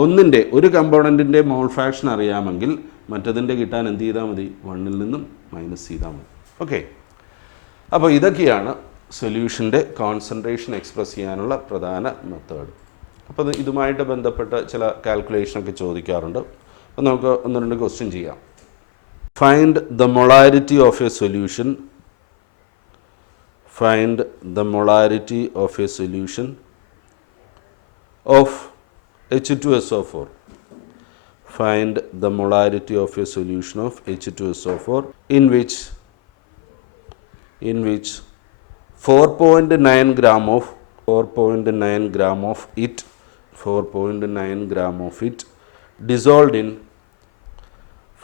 ഒന്നിൻ്റെ ഒരു കമ്പോണൻറ്റിൻ്റെ മോൾ ഫ്രാക്ഷൻ അറിയാമെങ്കിൽ മറ്റതിൻ്റെ കിട്ടാൻ എന്ത് ചെയ്താൽ മതി, 1-ൽ നിന്നും മൈനസ് ചെയ്താൽ മതി. ഓക്കെ, അപ്പോൾ ഇതൊക്കെയാണ് സൊല്യൂഷൻ്റെ കോൺസെൻട്രേഷൻ എക്സ്പ്രസ് ചെയ്യാനുള്ള പ്രധാന മെത്തേഡ്. അപ്പോൾ ഇതുമായിട്ട് ബന്ധപ്പെട്ട ചില കാൽക്കുലേഷനൊക്കെ ചോദിക്കാറുണ്ട്. അപ്പോൾ നമുക്ക് 1-2 ക്വസ്റ്റ്യൻ ചെയ്യാം. Find the molarity of a solution. Find the molarity of a solution of H2SO4. Find the molarity of a solution of H2SO4 in which 4.9 gram of 4.9 gram of it 4.9 gram of it dissolved in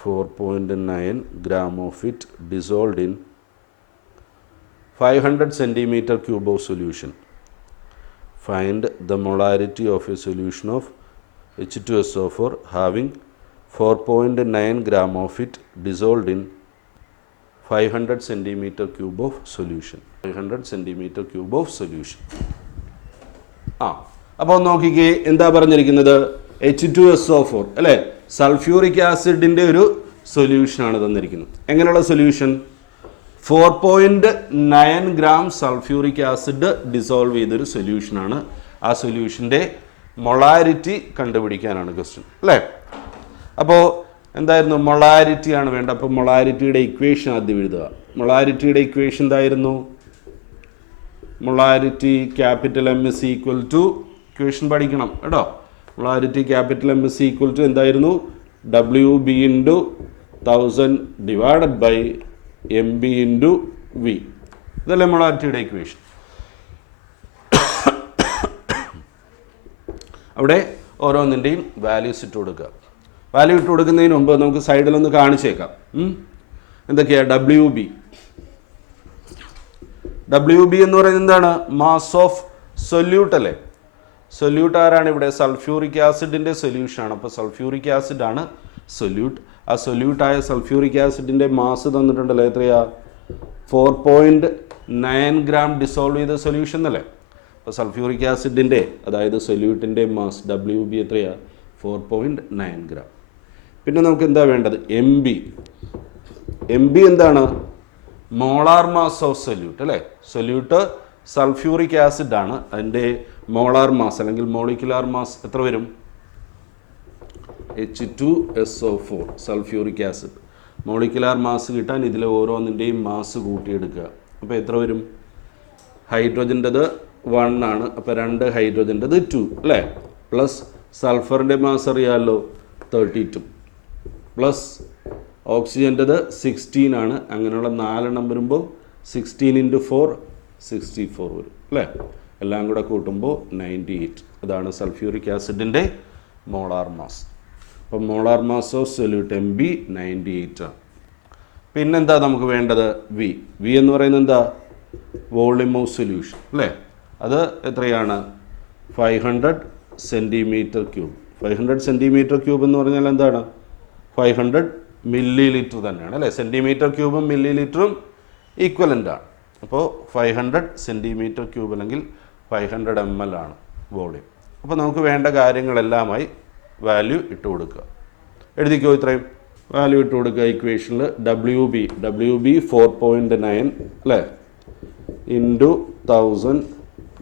4.9 gram of it dissolved in 500 centimeter cube of solution. Find the molarity of a solution of H2SO4 having 4.9 gram of it dissolved in 500 centimeter cube of solution. 500 centimeter cube of solution. അപ്പോൾ നോക്കിക്കേ, എന്താ പറഞ്ഞിരിക്കുന്നത്, H2SO4 അല്ലേ, sulphuric ആസിഡിൻ്റെ ഒരു സൊല്യൂഷനാണ് തന്നിരിക്കുന്നത്. എങ്ങനെയുള്ള solution, 4.9 gram sulphuric acid dissolve ചെയ്തൊരു സൊല്യൂഷനാണ്. ആ സൊല്യൂഷൻ്റെ മൊളാരിറ്റി കണ്ടുപിടിക്കാനാണ് ക്വസ്റ്റ്യൻ അല്ലേ. അപ്പോൾ എന്തായിരുന്നു, മൊളാരിറ്റിയാണ് വേണ്ടത്. അപ്പോൾ മൊളാരിറ്റിയുടെ ഇക്വേഷൻ ആദ്യം എഴുതുക. മൊളാരിറ്റിയുടെ ഇക്വേഷൻ എന്തായിരുന്നു, molarity capital M is equal to, equation പഠിക്കണം കേട്ടോ. Molarity capital M is equal to എന്തായിരുന്നു, W B into 1000 divided by M B into V. ഇതല്ലേ മൊളാരിറ്റിയുടെ ഇക്വേഷൻ. അവിടെ ഓരോന്നിൻ്റെയും വാല്യൂസ് ഇട്ട് കൊടുക്കുക. വാല്യൂ ഇട്ട് കൊടുക്കുന്നതിന് മുമ്പ് നമുക്ക് സൈഡിലൊന്ന് കാണിച്ചേക്കാം. എന്തൊക്കെയാണ്, ഡബ്ല്യു ബി എന്ന് പറയുന്നത് എന്താണ്, മാസ് ഓഫ് സൊല്യൂട്ട് അല്ലേ. സൊല്യൂട്ട് ആരാണ് ഇവിടെ, സൾഫ്യൂറിക് ആസിഡിൻ്റെ സൊല്യൂഷനാണ്. അപ്പോൾ സൾഫ്യൂറിക് ആസിഡാണ് സൊല്യൂട്ട്. ആ സൊല്യൂട്ടായ സൾഫ്യൂറിക് ആസിഡിൻ്റെ മാസ് തന്നിട്ടുണ്ടല്ലോ, എത്രയാ, 4.9 ഗ്രാം ഡിസോൾവ് ചെയ്ത സൊല്യൂഷൻ അല്ലേ. അപ്പോൾ സൾഫ്യൂറിക് ആസിഡിൻ്റെ അതായത് സൊല്യൂട്ടിൻ്റെ മാസ് ഡബ്ല്യു ബി എത്രയാ, 4.9 ഗ്രാം. പിന്നെ നമുക്ക് എന്താ വേണ്ടത്, എം ബി. എം ബി എന്താണ്, മോളാർ മാസ് ഓഫ് സൊല്യൂട്ട് അല്ലേ. സൊല്യൂട്ട് സൾഫ്യൂറിക് ആസിഡ് ആണ്, അതിൻ്റെ മോളാർ മാസ് അല്ലെങ്കിൽ മോളിക്കുലാർ മാസ് എത്ര വരും, H2SO4 sulphuric acid. Molecular mass കിട്ടാൻ ഇതിലെ ഓരോന്നിൻ്റെയും മാസ് കൂട്ടിയെടുക്കുക. അപ്പോൾ എത്ര വരും, ഹൈഡ്രജൻ്റെത് 1 ആണ്, അപ്പോൾ 2 ഹൈഡ്രജൻ്റെത് 2 അല്ലേ. പ്ലസ് സൾഫറിൻ്റെ മാസ് അറിയാമല്ലോ 32, പ്ലസ് ഓക്സിജൻ്റെത് 16 ആണ്. അങ്ങനെയുള്ള 4 വരുമ്പോൾ 16 × 4 64 വരും അല്ലേ. എല്ലാം കൂടെ കൂട്ടുമ്പോൾ 98. അതാണ് സൾഫ്യൂറിക് ആസിഡിൻ്റെ മോളാർ മാസ്. അപ്പം molar mass of solute M B 98 ആണ്. പിന്നെന്താ നമുക്ക് വേണ്ടത്? വി. വി എന്ന് പറയുന്നത് എന്താ? വോളിയം ഓഫ് സൊല്യൂഷൻ അല്ലേ? അത് എത്രയാണ്? 500 സെൻറ്റിമീറ്റർ ക്യൂബ്. 500 സെൻറ്റിമീറ്റർ ക്യൂബ് എന്ന് പറഞ്ഞാൽ എന്താണ്? 500 മില്ലി ലിറ്റർ തന്നെയാണ് അല്ലേ? സെൻറ്റിമീറ്റർ ക്യൂബും മില്ലി ലിറ്ററും ഈക്വലൻ്റ് ആണ്. അപ്പോൾ 500 സെൻറ്റിമീറ്റർ ക്യൂബ് അല്ലെങ്കിൽ 500 ml ആണ് വോളിയം. അപ്പോൾ നമുക്ക് വേണ്ട കാര്യങ്ങളെല്ലാമായി വാല്യൂ ഇട്ട് കൊടുക്കുക. എഴുതിക്കോ ഇത്രയും വാല്യൂ ഇട്ട് കൊടുക്കുക ഇക്വേഷനിൽ. ഡബ്ല്യു ബി 4.9 അല്ലേ into 1000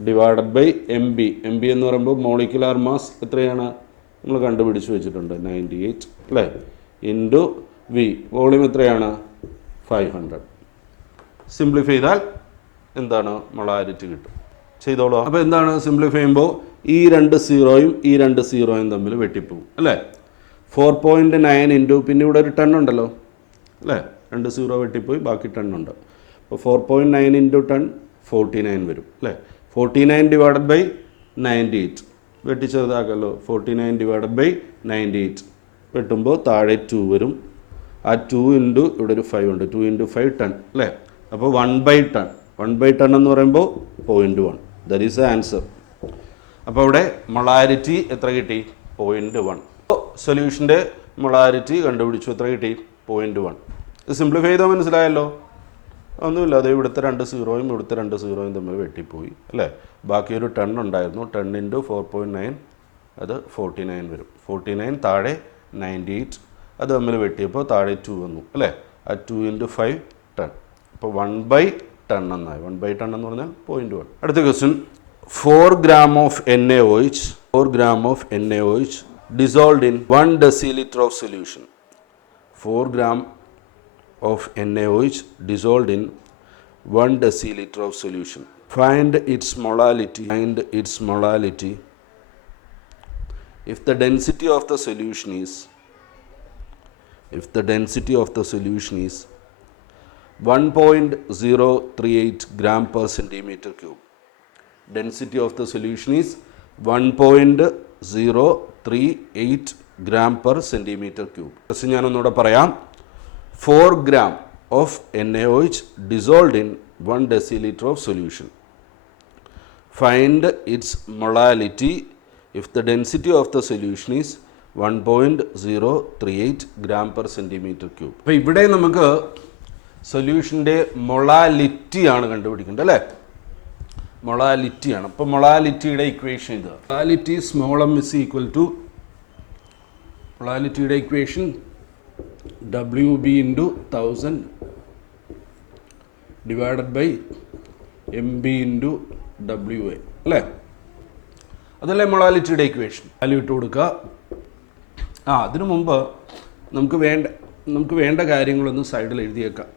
divided by M B എന്ന് പറയുമ്പോൾ മോളിക്കുലാർ മാസ് എത്രയാണ് നമ്മൾ കണ്ടുപിടിച്ച് വെച്ചിട്ടുണ്ട്? 98 അല്ലേ ഇൻറ്റു വി. വോളിയം എത്രയാണ്? 500. സിംപ്ലിഫൈ ചെയ്താൽ എന്താണ്? മൊളാരിറ്റി കിട്ടും. ചെയ്തോളൂ. അപ്പോൾ എന്താണ് സിംപ്ലിഫൈ ചെയ്യുമ്പോൾ ഈ രണ്ട് സീറോയും തമ്മിൽ വെട്ടിപ്പോവും അല്ലേ? 4.9 ഇൻറ്റു പിന്നെ ഇവിടെ ഒരു 10 ഉണ്ടല്ലോ അല്ലേ? 2 സീറോ വെട്ടിപ്പോയി, ബാക്കി 10 ഉണ്ട്. അപ്പോൾ 4.9 ഇൻറ്റു 10 49 വരും അല്ലേ? 49 ഡിവൈഡഡ് ബൈ 98 വെട്ടി ചെറുതാക്കല്ലോ. 49 ഡിവൈഡഡ് ബൈ 98 വെട്ടുമ്പോൾ താഴെ 2 വരും. ആ 2 ഇൻറ്റു ഇവിടെ ഒരു 5 ഉണ്ട്. 2 ഇൻറ്റു 5 10 അല്ലേ? അപ്പോൾ 1/10 എന്ന് പറയുമ്പോൾ 0.1. That is the answer. അപ്പോൾ അവിടെ മൊളാരിറ്റി എത്ര കിട്ടി? 0.1. സൊല്യൂഷൻ്റെ മൊളാരിറ്റി കണ്ടുപിടിച്ചു. എത്ര കിട്ടി? 0.1. ഇത് സിംപ്ലിഫൈ ചെയ്താൽ മനസ്സിലായല്ലോ. ഒന്നുമില്ല, അത് ഇവിടുത്തെ 2 സീറോയും ഇവിടുത്തെ 2 സീറോയും തമ്മിൽ വെട്ടിപ്പോയി അല്ലേ? ബാക്കി ഒരു 10 ഉണ്ടായിരുന്നു. 10 ഇൻറ്റു 4.9 അത് 49 വരും. 49 താഴെ 98 അത് തമ്മിൽ വെട്ടിയപ്പോൾ താഴെ 2 വന്നു അല്ലേ? ആ 2 ഇൻറ്റു 5 10. അപ്പോൾ 1/10 എന്നായി. 1/10 എന്ന് പറഞ്ഞാൽ 0.1. അടുത്ത question. 4 gram of NaOH dissolved in 1 deciliter of solution. 4 gram of NaOH dissolved in 1 deciliter of solution. Find its molality. If the density of the solution is 1.038 gram per centimeter cube. Density of the solution is 1.038 gram per centimeter cube. Just ഞാനൊന്നുകൂടെ പറയാം. 4 gram of NaOH dissolved in 1 deciliter of solution. Find its molality if the density of the solution is 1.038 gram per centimeter cube. അപ്പോൾ ഇവിടെ നമുക്ക് സൊല്യൂഷൻ്റെ മൊളാലിറ്റിയാണ് കണ്ടുപിടിക്കേണ്ടത് അല്ലേ? മൊളാലിറ്റിയാണ്. അപ്പോൾ മൊളാലിറ്റിയുടെ equation ഇത്. Molality small M is equal to മൊളാലിറ്റിയുടെ equation WB into 1000 divided by MB into WA അല്ലേ? അതല്ലേ മൊളാലിറ്റിയുടെ ഇക്വേഷൻ. വാല്യൂ ഇട്ട് കൊടുക്കുക. അതിനു മുമ്പ് നമുക്ക് വേണ്ട കാര്യങ്ങളൊന്ന് സൈഡിൽ എഴുതിയേക്കാം.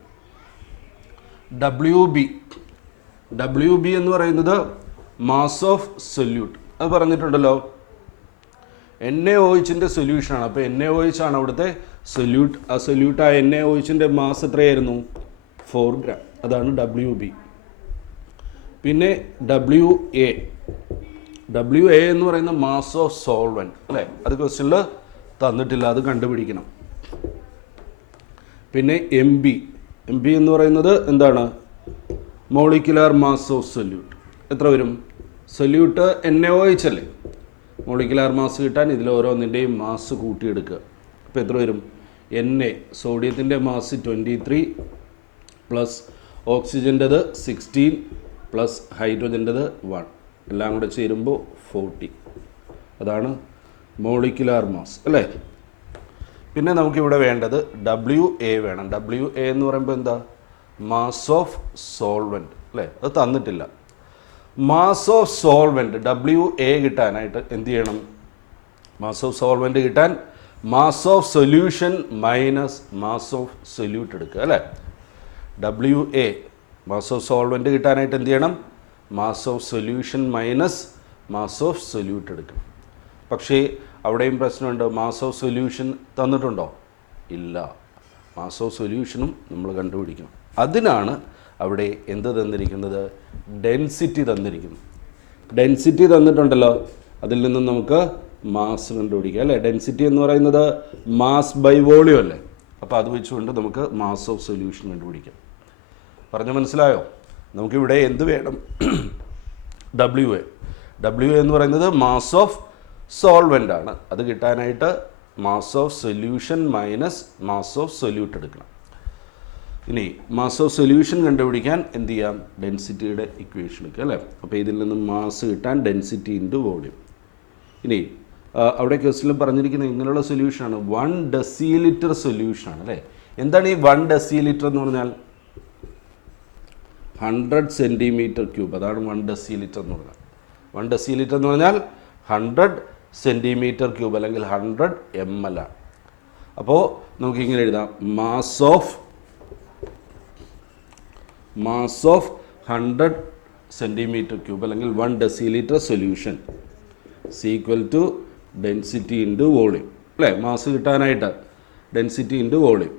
WB എന്ന് പറയുന്നത് മാസ് ഓഫ് സൊല്യൂട്ട്. അത് പറഞ്ഞിട്ടുണ്ടല്ലോ. NaOHൻ്റെ സൊല്യൂഷനാണ്. അപ്പോൾ NaOH ആണ് അവിടുത്തെ സൊല്യൂട്ട്. ആ സൊല്യൂട്ടായ NaOHൻ്റെ മാസ് എത്രയായിരുന്നു? 4 gram. അതാണ് WB. പിന്നെ WA എന്ന് പറയുന്ന മാസ് ഓഫ് സോൾവെൻറ്റ് അല്ലേ? അത് ക്വസ്റ്റ്യനിൽ തന്നിട്ടില്ല, അത് കണ്ടുപിടിക്കണം. പിന്നെ MB എന്ന് പറയുന്നത് എന്താണ്? Molecular mass of solute. എത്ര വരും? സൊല്യൂട്ട് NaOH അല്ലേ? മോളിക്കുലാർ മാസ് കിട്ടാൻ ഇതിൽ ഓരോന്നിൻ്റെയും മാസ് കൂട്ടിയെടുക്കുക. അപ്പോൾ എത്ര വരും? Na സോഡിയത്തിൻ്റെ മാസ് 23 പ്ലസ് ഓക്സിജൻ്റെത് 16 പ്ലസ് ഹൈഡ്രജൻ്റെത് 1 എല്ലാം കൂടെ ചേരുമ്പോൾ 40. അതാണ് മോളിക്കുലാർ മാസ് അല്ലേ? പിന്നെ നമുക്കിവിടെ വേണ്ടത് WA വേണം. WA എന്ന് പറയുമ്പോൾ എന്താ? മാസ് ഓഫ് സോൾവെൻറ്റ് അല്ലേ? അത് തന്നിട്ടില്ല. മാസ് ഓഫ് സോൾവെൻറ്റ് WA കിട്ടാനായിട്ട് എന്ത് ചെയ്യണം? മാസ് ഓഫ് സോൾവെൻറ്റ് കിട്ടാൻ mass of solution minus mass of solute എടുക്കുക അല്ലേ? WA മാസ് ഓഫ് സോൾവെൻറ്റ് കിട്ടാനായിട്ട് എന്ത് ചെയ്യണം? Mass of solution minus mass of solute എടുക്കണം. പക്ഷേ അവിടെയും പ്രശ്നമുണ്ട്. മാസ് ഓഫ് സൊല്യൂഷൻ തന്നിട്ടുണ്ടോ? ഇല്ല. മാസ് ഓഫ് സൊല്യൂഷനും നമ്മൾ കണ്ടുപിടിക്കണം. അതിനാണ് അവിടെ എന്ത് തന്നിരിക്കുന്നത്? ഡെൻസിറ്റി തന്നിരിക്കുന്നു. ഡെൻസിറ്റി തന്നിട്ടുണ്ടല്ലോ, അതിൽ നിന്നും നമുക്ക് മാസ് കണ്ടുപിടിക്കാം അല്ലേ? ഡെൻസിറ്റി എന്ന് പറയുന്നത് മാസ് ബൈ വോളിയം അല്ലേ? അപ്പോൾ അത് വെച്ചുകൊണ്ട് നമുക്ക് മാസ് ഓഫ് സൊല്യൂഷൻ കണ്ടുപിടിക്കാം. പറഞ്ഞ മനസ്സിലായോ? നമുക്കിവിടെ എന്ത് വേണം? ഡബ്ല്യു എ എന്ന് പറയുന്നത് മാസ് ഓഫ് സോൾവെൻ്റ് ആണ്. അത് കിട്ടാനായിട്ട് mass of solution minus mass of solute എടുക്കണം. ഇനി മാസ് ഓഫ് സൊല്യൂഷൻ കണ്ടുപിടിക്കാൻ എന്ത് ചെയ്യാം? ഡെൻസിറ്റിയുടെ ഇക്വേഷൻ എടുക്കുക അല്ലേ? അപ്പോൾ ഇതിൽ നിന്ന് മാസ് കിട്ടാൻ ഡെൻസിറ്റി ഇൻറ്റു വോളിയം. ഇനി അവിടെ ക്വസ്റ്റിനിൽ പറഞ്ഞിരിക്കുന്നത് ഇങ്ങനെയുള്ള സൊല്യൂഷനാണ്, 1 ഡെസിലിറ്റർ സൊല്യൂഷനാണ് അല്ലേ? എന്താണ് ഈ 1 ഡെസിലിറ്റർ എന്ന് പറഞ്ഞാൽ? 100 സെൻറ്റിമീറ്റർ ക്യൂബ്. അതാണ് 1 ഡെസിലിറ്റർ എന്ന് പറഞ്ഞാൽ. 1 ഡെസിലിറ്റർ എന്ന് പറഞ്ഞാൽ 100 സെൻറ്റിമീറ്റർ ക്യൂബ് അല്ലെങ്കിൽ 100 ml ആണ്. അപ്പോൾ നമുക്കിങ്ങനെ എഴുതാം, മാസ് ഓഫ് 100 സെൻറ്റിമീറ്റർ ക്യൂബ് അല്ലെങ്കിൽ 1 decilitre solution equal to density into volume അല്ലേ? മാസ് കിട്ടാനായിട്ട് ഡെൻസിറ്റി ഇൻറ്റു വോളിയം.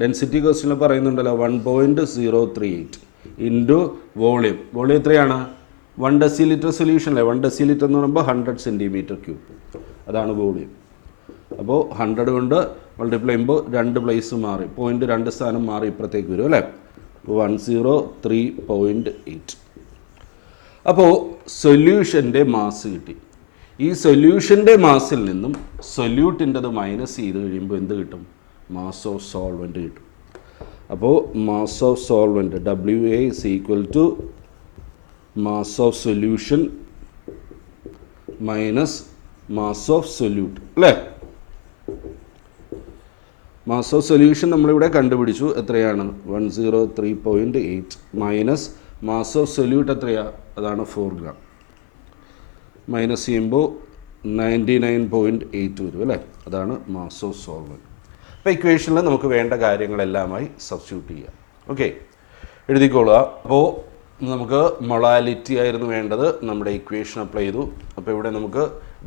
ഡെൻസിറ്റി ക്വസ്റ്റ്യനിൽ പറയുന്നുണ്ടല്ലോ 1.038 ഇൻറ്റു വോളിയം. വോളിയം എത്രയാണ്? 1 ഡെസിലിറ്റർ സൊല്യൂഷൻ അല്ലേ? 1 ഡെസിലിറ്റർ എന്ന് പറയുമ്പോൾ 100 സെൻറ്റിമീറ്റർ ക്യൂബ്, അതാണ് വോളിയം. അപ്പോൾ 100 കൊണ്ട് മൾട്ടിപ്ലൈ ചെയ്യുമ്പോൾ 2 പ്ലേസ് മാറി, 0.2 സ്ഥാനം മാറി ഇപ്പുറത്തേക്ക് വരും അല്ലേ? 103.8. അപ്പോൾ സൊല്യൂഷൻ്റെ മാസ് കിട്ടി. ഈ സൊല്യൂഷൻ്റെ മാസിൽ നിന്നും സൊല്യൂട്ടിൻ്റെത് മൈനസ് ചെയ്ത് കഴിയുമ്പോൾ എന്ത് കിട്ടും? മാസ് ഓഫ് സോൾവെൻറ്റ് കിട്ടും. അപ്പോൾ mass of solvent WA is equal to mass of solution minus mass of solute അല്ലേ? മാസ് ഓഫ് സൊല്യൂഷൻ നമ്മളിവിടെ കണ്ടുപിടിച്ചു, എത്രയാണ്? 103.8 മൈനസ് മാസ് ഓഫ് സൊല്യൂട്ട് എത്രയാണ്? അതാണ് 4 ഗ്രാം. മൈനസ് ചെയ്യുമ്പോൾ 99.8 വരും അല്ലേ? അതാണ് മാസ് ഓഫ് സോൾവെൻറ്റ്. അപ്പോൾ ഇക്വേഷനിൽ നമുക്ക് വേണ്ട കാര്യങ്ങളെല്ലാമായി സബ്സ്റ്റിറ്റ്യൂട്ട് ചെയ്യാം. ഓക്കെ, എഴുതിക്കോളുക. അപ്പോൾ നമുക്ക് മൊളാലിറ്റി ആയിരുന്നു വേണ്ടത്, നമ്മുടെ ഇക്വേഷൻ അപ്ലൈ ചെയ്തു. അപ്പോൾ ഇവിടെ നമുക്ക്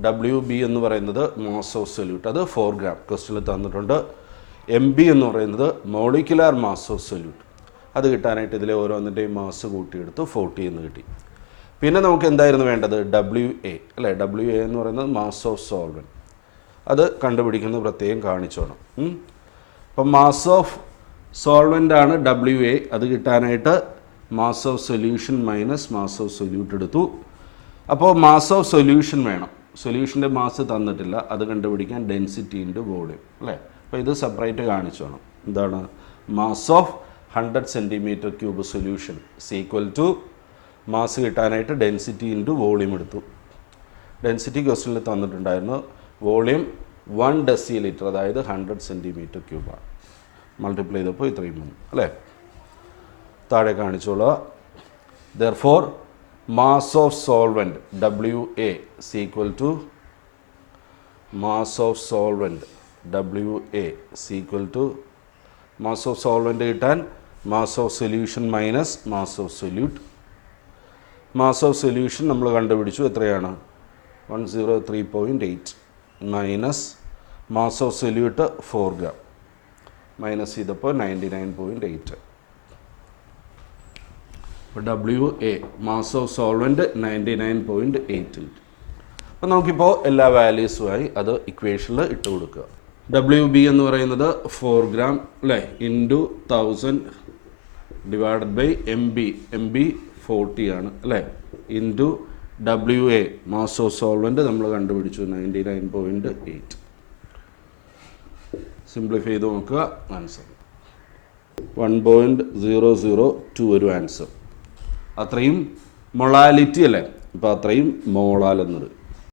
WB എന്ന് പറയുന്നത് മാസ് ഓഫ് സൊല്യൂട്ട്, അത് 4 ഗ്രാം ക്വസ്റ്റ്യനിൽ തന്നിട്ടുണ്ട്. MB എന്ന് പറയുന്നത് മോളിക്കുലാർ മാസ് ഓഫ് സൊല്യൂട്ട്, അത് കിട്ടാനായിട്ട് ഇതിലെ ഓരോന്നിൻ്റെയും മാസ് കൂട്ടിയെടുത്ത് 40 എന്ന് കിട്ടി. പിന്നെ നമുക്ക് എന്തായിരുന്നു വേണ്ടത്? WA അല്ലേ? WA എന്ന് പറയുന്നത് മാസ് ഓഫ് സോൾവെൻറ്റ്, അത് കണ്ടുപിടിക്കുന്നത് പ്രത്യേകം കാണിച്ചോണം. അപ്പം മാസ് ഓഫ് സോൾവെൻ്റ് ആണ് WA, അത് കിട്ടാനായിട്ട് mass of solution minus mass of solute എടുത്തു. അപ്പോൾ മാസ് ഓഫ് സൊല്യൂഷൻ വേണം, സൊല്യൂഷൻ്റെ മാസ് തന്നിട്ടില്ല, അത് കണ്ടുപിടിക്കാൻ ഡെൻസിറ്റി ഇൻറ്റു വോളിയം അല്ലേ? അപ്പോൾ ഇത് സെപ്പറേറ്റ് കാണിച്ചോണം. എന്താണ്? Mass of 100 centimetre cube solution equal to mass കിട്ടാനായിട്ട് ഡെൻസിറ്റി ഇൻറ്റു വോളിയം എടുത്തു. ഡെൻസിറ്റി ക്വസ്റ്റ്യനിൽ തന്നിട്ടുണ്ടായിരുന്നു, വോളിയം 1 ഡെസിലിറ്റർ അതായത് 100 സെൻറ്റിമീറ്റർ ക്യൂബാണ്. മൾട്ടിപ്ലൈ ചെയ്തപ്പോൾ ഇത്രയും വന്നു അല്ലേ? താഴെ കാണിച്ചോളാം. Therefore mass of solvent WA equal to mass of solvent WA equal to mass of solvent കിട്ടാൻ mass of solution minus mass of solute. Mass of solution നമ്മൾ കണ്ടുപിടിച്ചു, എത്രയാണ്? 103.8 minus mass of solute 4 gram, minus ചെയ്തപ്പോൾ 99.8. അപ്പോൾ WA mass of solvent 99.8. അപ്പോൾ നമുക്കിപ്പോൾ എല്ലാ വാല്യൂസുമായി അത് ഇക്വേഷനിൽ ഇട്ട് കൊടുക്കുക. WB എന്ന് പറയുന്നത് 4 ഗ്രാം അല്ലേ? ഇൻറ്റു 1000 ഡിവൈഡഡ് ബൈ MB 40 ആണ് അല്ലേ? Into WA mass of solvent നമ്മൾ കണ്ടുപിടിച്ചു 99.8. സിംപ്ലിഫൈ ചെയ്ത് നോക്കുക, ആൻസർ 1.002 ഒരു ആൻസർ. അത്രയും മൊളാലിറ്റി അല്ലേ? അപ്പോൾ അത്രയും മോളാൽ എന്നത്